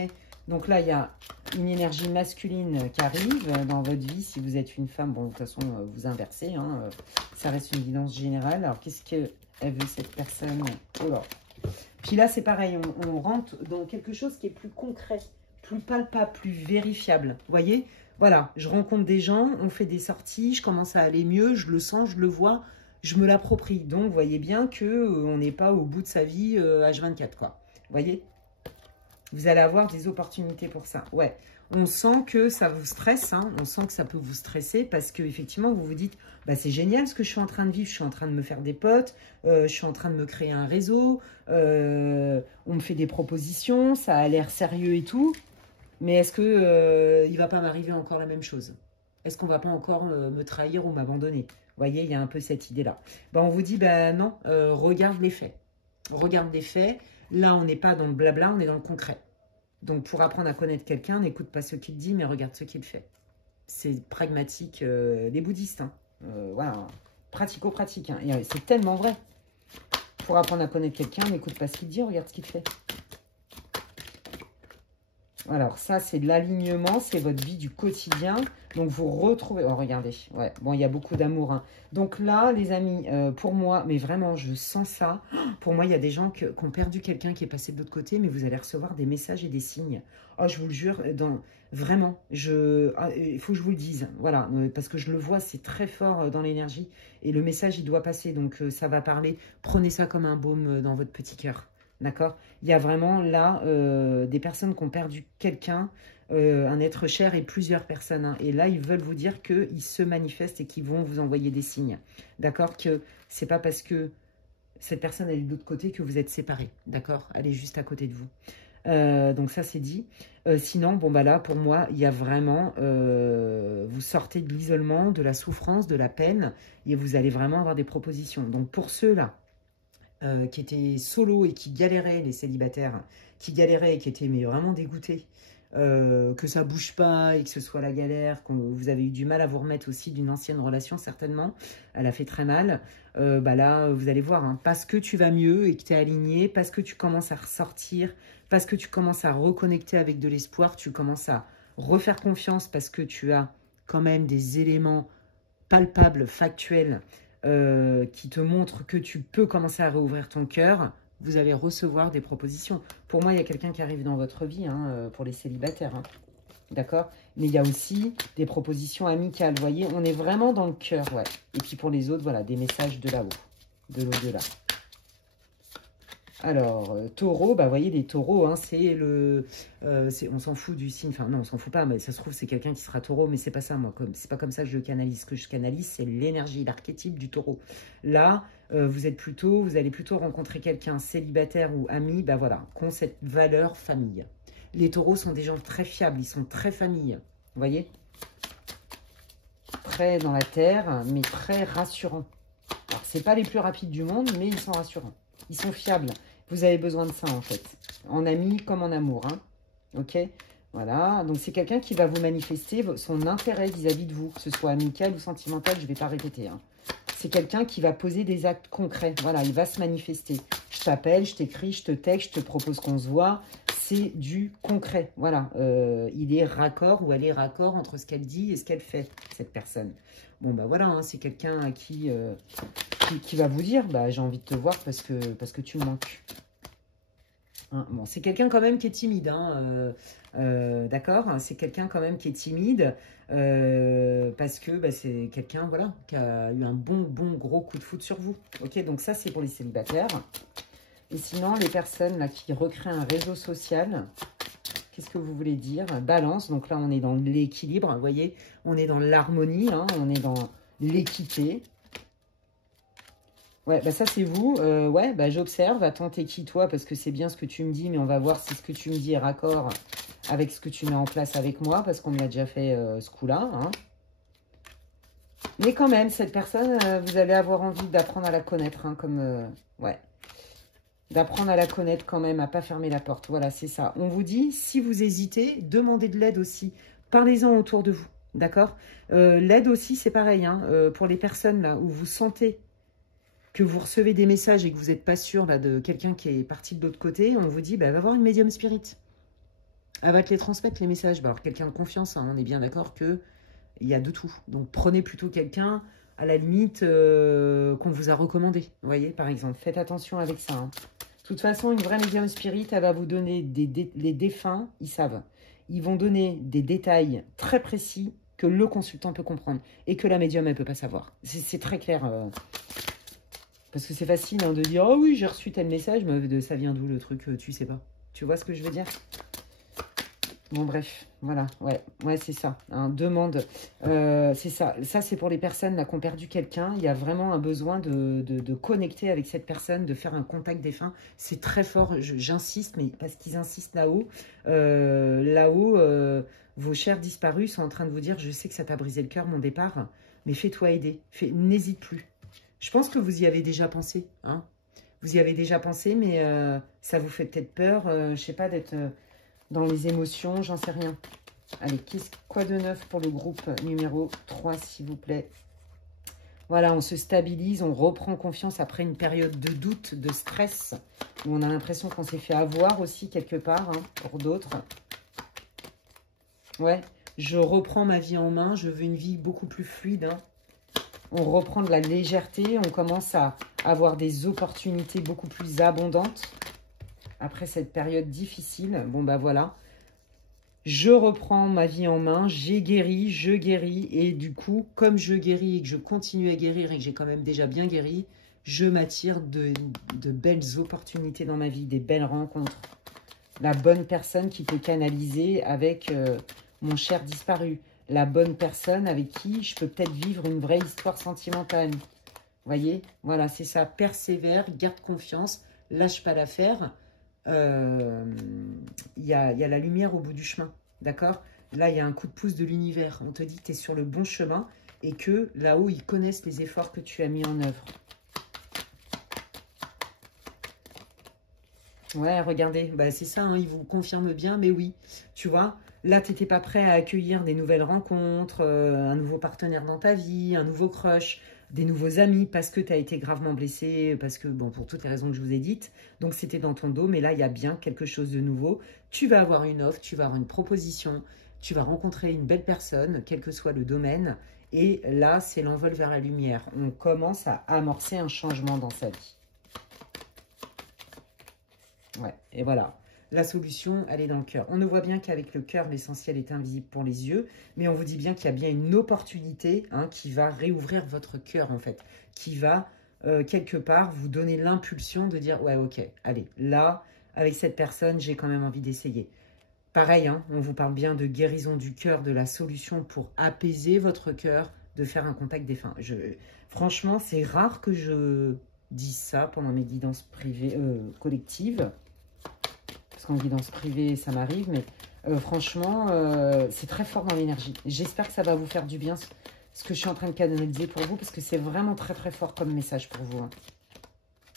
Donc là, il y a une énergie masculine qui arrive dans votre vie. Si vous êtes une femme, bon, de toute façon, vous inversez. Hein, ça reste une guidance générale. Alors, qu'est-ce qu'elle veut, cette personne? Oh là. Puis là, c'est pareil. On rentre dans quelque chose qui est plus concret, plus palpable, plus vérifiable. Vous voyez? Voilà, je rencontre des gens, on fait des sorties, je commence à aller mieux, je le sens, je le vois. je me l'approprie. Donc, vous voyez bien qu'on n'est pas au bout de sa vie H24, quoi. Vous voyez? Vous allez avoir des opportunités pour ça. Ouais, on sent que ça vous stresse, hein. On sent que ça peut vous stresser parce qu'effectivement, vous vous dites, bah, c'est génial ce que je suis en train de vivre, je suis en train de me faire des potes, je suis en train de me créer un réseau, on me fait des propositions, ça a l'air sérieux et tout, mais est-ce que il va pas m'arriver encore la même chose? Est-ce qu'on va pas encore me trahir ou m'abandonner? Vous voyez, il y a un peu cette idée-là. Bah, on vous dit, bah non, regarde les faits. Regarde les faits. Là, on n'est pas dans le blabla, on est dans le concret. Donc, pour apprendre à connaître quelqu'un, n'écoute pas ce qu'il dit, mais regarde ce qu'il fait. C'est pragmatique, les bouddhistes. Hein. Voilà, pratico-pratique. Hein. C'est tellement vrai. Pour apprendre à connaître quelqu'un, n'écoute pas ce qu'il dit, regarde ce qu'il fait. Alors, ça, c'est de l'alignement, c'est votre vie du quotidien. Donc, vous retrouvez... Oh, regardez. Ouais, bon, il y a beaucoup d'amour. Hein. Donc là, les amis, pour moi, mais vraiment, je sens ça. Pour moi, il y a des gens qui ont perdu quelqu'un qui est passé de l'autre côté, mais vous allez recevoir des messages et des signes. Oh, je vous le jure, vraiment, il faut que je vous le dise. Voilà, parce que je le vois, c'est très fort dans l'énergie. Et le message, il doit passer. Donc, ça va parler. Prenez ça comme un baume dans votre petit cœur. D'accord? Il y a vraiment là des personnes qui ont perdu quelqu'un, un être cher et plusieurs personnes. Hein. Et là, ils veulent vous dire qu'ils se manifestent et qu'ils vont vous envoyer des signes. D'accord? Que c'est pas parce que cette personne elle est de l'autre côté que vous êtes séparés. D'accord? Elle est juste à côté de vous. Donc ça, c'est dit. Sinon, bon, bah là, pour moi, il y a vraiment... vous sortez de l'isolement, de la souffrance, de la peine et vous allez vraiment avoir des propositions. Donc pour ceux-là, qui étaient solo et qui galéraient, les célibataires, qui galéraient et qui étaient mais vraiment dégoûtés, que ça bouge pas et que ce soit la galère, que vous avez eu du mal à vous remettre aussi d'une ancienne relation, certainement, elle a fait très mal, bah là, vous allez voir, hein, parce que tu vas mieux et que tu es aligné, parce que tu commences à ressortir, parce que tu commences à reconnecter avec de l'espoir, tu commences à refaire confiance parce que tu as quand même des éléments palpables, factuels, qui te montre que tu peux commencer à réouvrir ton cœur, vous allez recevoir des propositions. Pour moi, il y a quelqu'un qui arrive dans votre vie, hein, pour les célibataires. Hein. D'accord? Mais il y a aussi des propositions amicales. Vous voyez, on est vraiment dans le cœur. Ouais. Et puis pour les autres, voilà, des messages de là-haut, de l'au-delà. Alors, taureau, bah, vous voyez, les taureaux, hein, c'est le... on s'en fout du signe, enfin non, on s'en fout pas, mais ça se trouve, c'est quelqu'un qui sera taureau, mais c'est pas ça, moi, c'est pas comme ça que je le canalise. Ce que je canalise, c'est l'énergie, l'archétype du taureau. Là, vous allez plutôt rencontrer quelqu'un célibataire ou ami, bah voilà, qui ont cette valeur famille. Les taureaux sont des gens très fiables, ils sont très famille, vous voyez? Très dans la terre, mais très rassurants. Alors, c'est pas les plus rapides du monde, mais ils sont rassurants. Ils sont fiables. Vous avez besoin de ça, en fait. En ami comme en amour. Hein. Ok? Voilà. Donc, c'est quelqu'un qui va vous manifester son intérêt vis-à-vis de vous. Que ce soit amical ou sentimental, je ne vais pas répéter. Hein. C'est quelqu'un qui va poser des actes concrets. Voilà, il va se manifester. Je t'appelle, je t'écris, je te texte, je te propose qu'on se voit. C'est du concret. Voilà. Il est raccord ou elle est raccord entre ce qu'elle dit et ce qu'elle fait, cette personne. Bon, bah voilà, hein, c'est quelqu'un à qui va vous dire, bah, j'ai envie de te voir parce que tu me manques. Hein, bon, c'est quelqu'un quand même qui est timide, hein, d'accord? C'est quelqu'un quand même qui est timide parce que bah, c'est quelqu'un, voilà, qui a eu un bon gros coup de foudre sur vous. Ok, donc ça, c'est pour les célibataires. Et sinon, les personnes là qui recréent un réseau social... Qu'est-ce que vous voulez dire? Balance, donc là, on est dans l'équilibre, vous voyez, on est dans l'harmonie, hein, on est dans l'équité. Ouais, bah ça, c'est vous. Ouais, bah j'observe. Attends, t'es qui, toi? Parce que c'est bien ce que tu me dis, mais on va voir si ce que tu me dis est raccord avec ce que tu mets en place avec moi, parce qu'on me l'a déjà fait ce coup-là. Hein. Mais quand même, cette personne, vous allez avoir envie d'apprendre à la connaître, hein, comme... ouais. D'apprendre à la connaître quand même, à pas fermer la porte. Voilà, c'est ça. On vous dit, si vous hésitez, demandez de l'aide aussi. Parlez-en autour de vous, d'accord? L'aide aussi, c'est pareil. Hein, pour les personnes là où vous sentez que vous recevez des messages et que vous n'êtes pas sûr là, de quelqu'un qui est parti de l'autre côté, on vous dit, bah, va voir une médium spirit. Elle va te les transmettre, les messages. Bah, alors, quelqu'un de confiance, hein, on est bien d'accord qu'il y a de tout. Donc, prenez plutôt quelqu'un, à la limite, qu'on vous a recommandé. Vous voyez, par exemple. Faites attention avec ça. Hein. De toute façon, une vraie médium spirit, elle va vous donner les défunts, ils savent. Ils vont donner des détails très précis que le consultant peut comprendre et que la médium, elle peut pas savoir. C'est très clair. Parce que c'est facile hein, de dire « Oh oui, j'ai reçu tel message, mais ça vient d'où le truc, tu sais pas. » Tu vois ce que je veux dire? Bon, bref, voilà, ouais, c'est ça, hein, demande, c'est ça. Ça, c'est pour les personnes là qui ont perdu quelqu'un. Il y a vraiment un besoin de connecter avec cette personne, de faire un contact défunt. C'est très fort, j'insiste, mais parce qu'ils insistent là-haut. Vos chers disparus sont en train de vous dire « Je sais que ça t'a brisé le cœur, mon départ, mais fais-toi aider, n'hésite plus. » Je pense que vous y avez déjà pensé, hein. Vous y avez déjà pensé, mais ça vous fait peut-être peur, je sais pas, d'être... dans les émotions, j'en sais rien. Allez, quoi de neuf pour le groupe numéro 3, s'il vous plaît? Voilà, on se stabilise, on reprend confiance après une période de doute, de stress, où on a l'impression qu'on s'est fait avoir aussi quelque part, hein, pour d'autres. Ouais, je reprends ma vie en main, je veux une vie beaucoup plus fluide, hein. On reprend de la légèreté, on commence à avoir des opportunités beaucoup plus abondantes. Après cette période difficile, bon bah voilà, je reprends ma vie en main, j'ai guéri, je guéris, et du coup, comme je guéris et que je continue à guérir et que j'ai quand même déjà bien guéri, je m'attire de belles opportunités dans ma vie, des belles rencontres. La bonne personne qui peut canaliser avec mon cher disparu, la bonne personne avec qui je peux peut-être vivre une vraie histoire sentimentale. Vous voyez, voilà, c'est ça, persévère, garde confiance, lâche pas l'affaire. Il y a la lumière au bout du chemin, d'accord? Là, il y a un coup de pouce de l'univers. On te dit que tu es sur le bon chemin et que là-haut, ils connaissent les efforts que tu as mis en œuvre. Ouais, regardez, bah, c'est ça, hein, ils vous confirment bien, mais oui, tu vois, là, tu n'étais pas prêt à accueillir des nouvelles rencontres, un nouveau partenaire dans ta vie, un nouveau crush, des nouveaux amis, parce que tu as été gravement blessé, parce que, bon, pour toutes les raisons que je vous ai dites, donc c'était dans ton dos, mais là, il y a bien quelque chose de nouveau. Tu vas avoir une offre, tu vas avoir une proposition, tu vas rencontrer une belle personne, quel que soit le domaine, et là, c'est l'envol vers la lumière. On commence à amorcer un changement dans sa vie. Ouais, et voilà. La solution, elle est dans le cœur. On ne voit bien qu'avec le cœur, l'essentiel est invisible pour les yeux, mais on vous dit bien qu'il y a bien une opportunité hein, qui va réouvrir votre cœur, en fait, qui va, quelque part, vous donner l'impulsion de dire, ouais, ok, allez, là, avec cette personne, j'ai quand même envie d'essayer. Pareil, hein, on vous parle bien de guérison du cœur, de la solution pour apaiser votre cœur, de faire un contact défunt. Franchement, c'est rare que je dise ça pendant mes guidances privées, collectives. Parce qu'en guidance privée, ça m'arrive, mais franchement, c'est très fort dans l'énergie. J'espère que ça va vous faire du bien, ce que je suis en train de canaliser pour vous, parce que c'est vraiment très très fort comme message pour vous. Hein.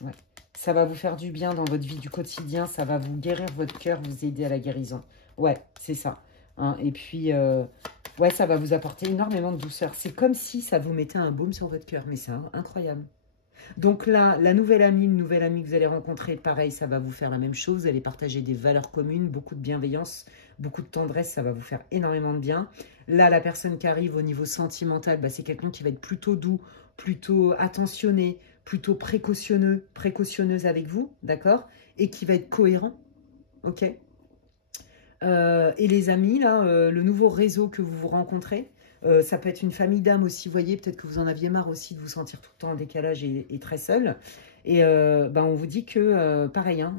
Ouais. Ça va vous faire du bien dans votre vie du quotidien, ça va vous guérir votre cœur, vous aider à la guérison. Ouais, c'est ça. Hein. Et puis, ouais, ça va vous apporter énormément de douceur. C'est comme si ça vous mettait un baume sur votre cœur, mais c'est incroyable. Donc là, la nouvelle amie, le nouvel ami que vous allez rencontrer, pareil, ça va vous faire la même chose. Vous allez partager des valeurs communes, beaucoup de bienveillance, beaucoup de tendresse, ça va vous faire énormément de bien. Là, la personne qui arrive au niveau sentimental, bah, c'est quelqu'un qui va être plutôt doux, plutôt attentionné, plutôt précautionneuse avec vous, d'accord? Et qui va être cohérent, ok? Et les amis, là, le nouveau réseau que vous vous rencontrez, ça peut être une famille d'âmes aussi, vous voyez, peut-être que vous en aviez marre aussi de vous sentir tout le temps en décalage et très seul. Et ben, on vous dit que, pareil, hein,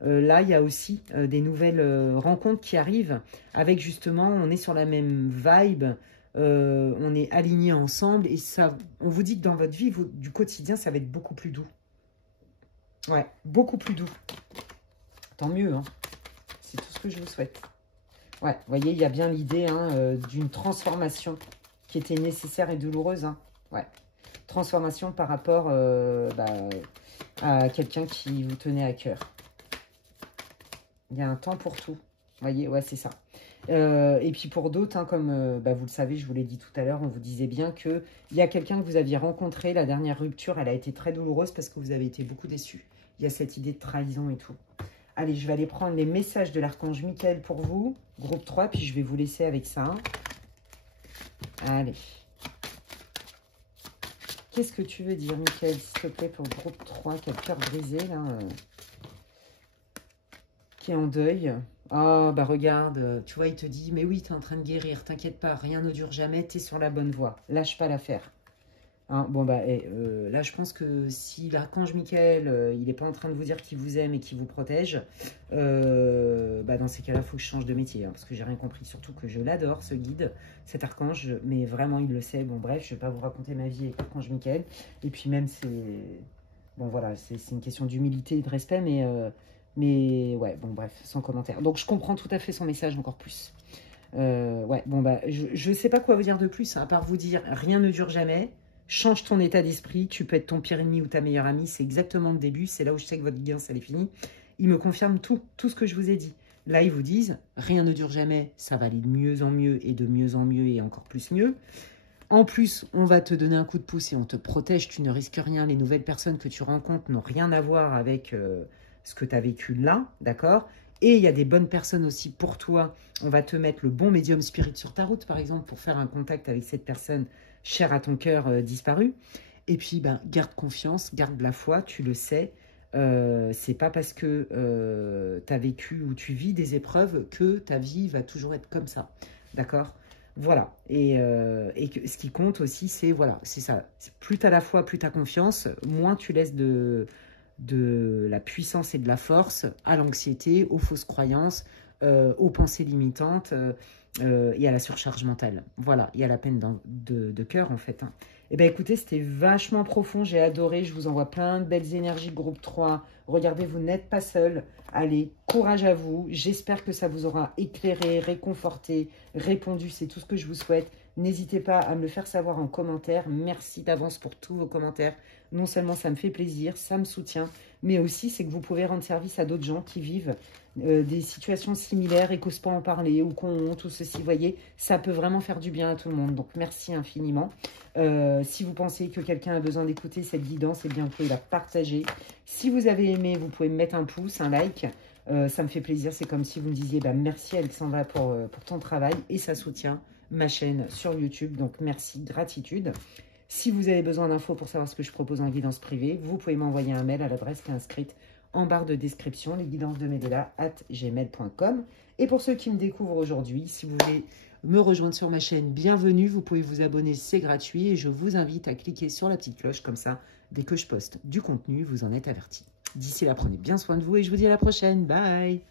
là, il y a aussi des nouvelles rencontres qui arrivent avec justement, on est sur la même vibe, on est alignés ensemble et ça, on vous dit que dans votre vie du quotidien, ça va être beaucoup plus doux. Ouais, beaucoup plus doux. Tant mieux, hein. C'est tout ce que je vous souhaite. Ouais, vous voyez, il y a bien l'idée hein, d'une transformation qui était nécessaire et douloureuse. Hein. Ouais, transformation par rapport à quelqu'un qui vous tenait à cœur. Il y a un temps pour tout. Vous voyez, ouais, c'est ça. Et puis pour d'autres, hein, comme vous le savez, je vous l'ai dit tout à l'heure, on vous disait bien qu'il y a quelqu'un que vous aviez rencontré, la dernière rupture, elle a été très douloureuse parce que vous avez été beaucoup déçus. Il y a cette idée de trahison et tout. Allez, je vais aller prendre les messages de l'archange Michael pour vous, groupe 3, puis je vais vous laisser avec ça. Allez. Qu'est-ce que tu veux dire, Michael, s'il te plaît, pour le groupe 3, qui a le cœur brisé, là, qui est en deuil. Ah, bah regarde, tu vois, il te dit, mais oui, tu es en train de guérir, t'inquiète pas, rien ne dure jamais, tu es sur la bonne voie, lâche pas l'affaire. Hein, bon, bah, là, je pense que si l'archange Michael, il n'est pas en train de vous dire qu'il vous aime et qu'il vous protège, bah, dans ces cas-là, il faut que je change de métier, hein, parce que j'ai rien compris. Surtout que je l'adore, ce guide, cet archange, mais vraiment, il le sait. Bon, bref, je ne vais pas vous raconter ma vie avec l'archange Michael. Et puis même, c'est... Bon, voilà, c'est une question d'humilité et de respect, mais ouais, bon, bref, sans commentaire. Donc, je comprends tout à fait son message encore plus. Ouais, bon, bah, je sais pas quoi vous dire de plus, hein, à part vous dire, rien ne dure jamais. Change ton état d'esprit, tu peux être ton pire ennemi ou ta meilleure amie, c'est exactement le début, c'est là où je sais que votre guidance, elle est finie. Ils me confirment tout ce que je vous ai dit. Là, ils vous disent, rien ne dure jamais, ça va aller de mieux en mieux et de mieux en mieux et encore plus mieux. En plus, on va te donner un coup de pouce et on te protège, tu ne risques rien. Les nouvelles personnes que tu rencontres n'ont rien à voir avec ce que tu as vécu là, d'accord? Et il y a des bonnes personnes aussi pour toi. On va te mettre le bon médium spirit sur ta route, par exemple, pour faire un contact avec cette personne chère à ton cœur disparue. Et puis, ben, garde confiance, garde la foi, tu le sais. C'est pas parce que tu as vécu ou tu vis des épreuves que ta vie va toujours être comme ça, d'accord? Voilà, et ce qui compte aussi, c'est voilà, c'est ça. Plus tu as la foi, plus tu as confiance, moins tu laisses de la puissance et de la force à l'anxiété, aux fausses croyances, aux pensées limitantes et à la surcharge mentale. Voilà, il y a la peine de cœur en fait. Hein. Eh bien écoutez, c'était vachement profond, j'ai adoré, je vous envoie plein de belles énergies de groupe 3. Regardez, vous n'êtes pas seul. Allez, courage à vous. J'espère que ça vous aura éclairé, réconforté, répondu. C'est tout ce que je vous souhaite. N'hésitez pas à me le faire savoir en commentaire. Merci d'avance pour tous vos commentaires. Non seulement ça me fait plaisir, ça me soutient, mais aussi c'est que vous pouvez rendre service à d'autres gens qui vivent des situations similaires et qu'osent pas en parler ou qu'on honte ou ceci. Vous voyez, ça peut vraiment faire du bien à tout le monde. Donc merci infiniment. Si vous pensez que quelqu'un a besoin d'écouter cette guidance, eh bien vous pouvez la partager. Si vous avez aimé, vous pouvez me mettre un pouce, un like. Ça me fait plaisir. C'est comme si vous me disiez bah, merci Alexandra pour ton travail et ça soutient ma chaîne sur YouTube. Donc merci, gratitude. Si vous avez besoin d'infos pour savoir ce que je propose en guidance privée, vous pouvez m'envoyer un mail à l'adresse qui est inscrite en barre de description, lesguidancesdemedela@gmail.com. Et pour ceux qui me découvrent aujourd'hui, si vous voulez me rejoindre sur ma chaîne, bienvenue, vous pouvez vous abonner, c'est gratuit. Et je vous invite à cliquer sur la petite cloche, comme ça, dès que je poste du contenu, vous en êtes averti. D'ici là, prenez bien soin de vous et je vous dis à la prochaine. Bye!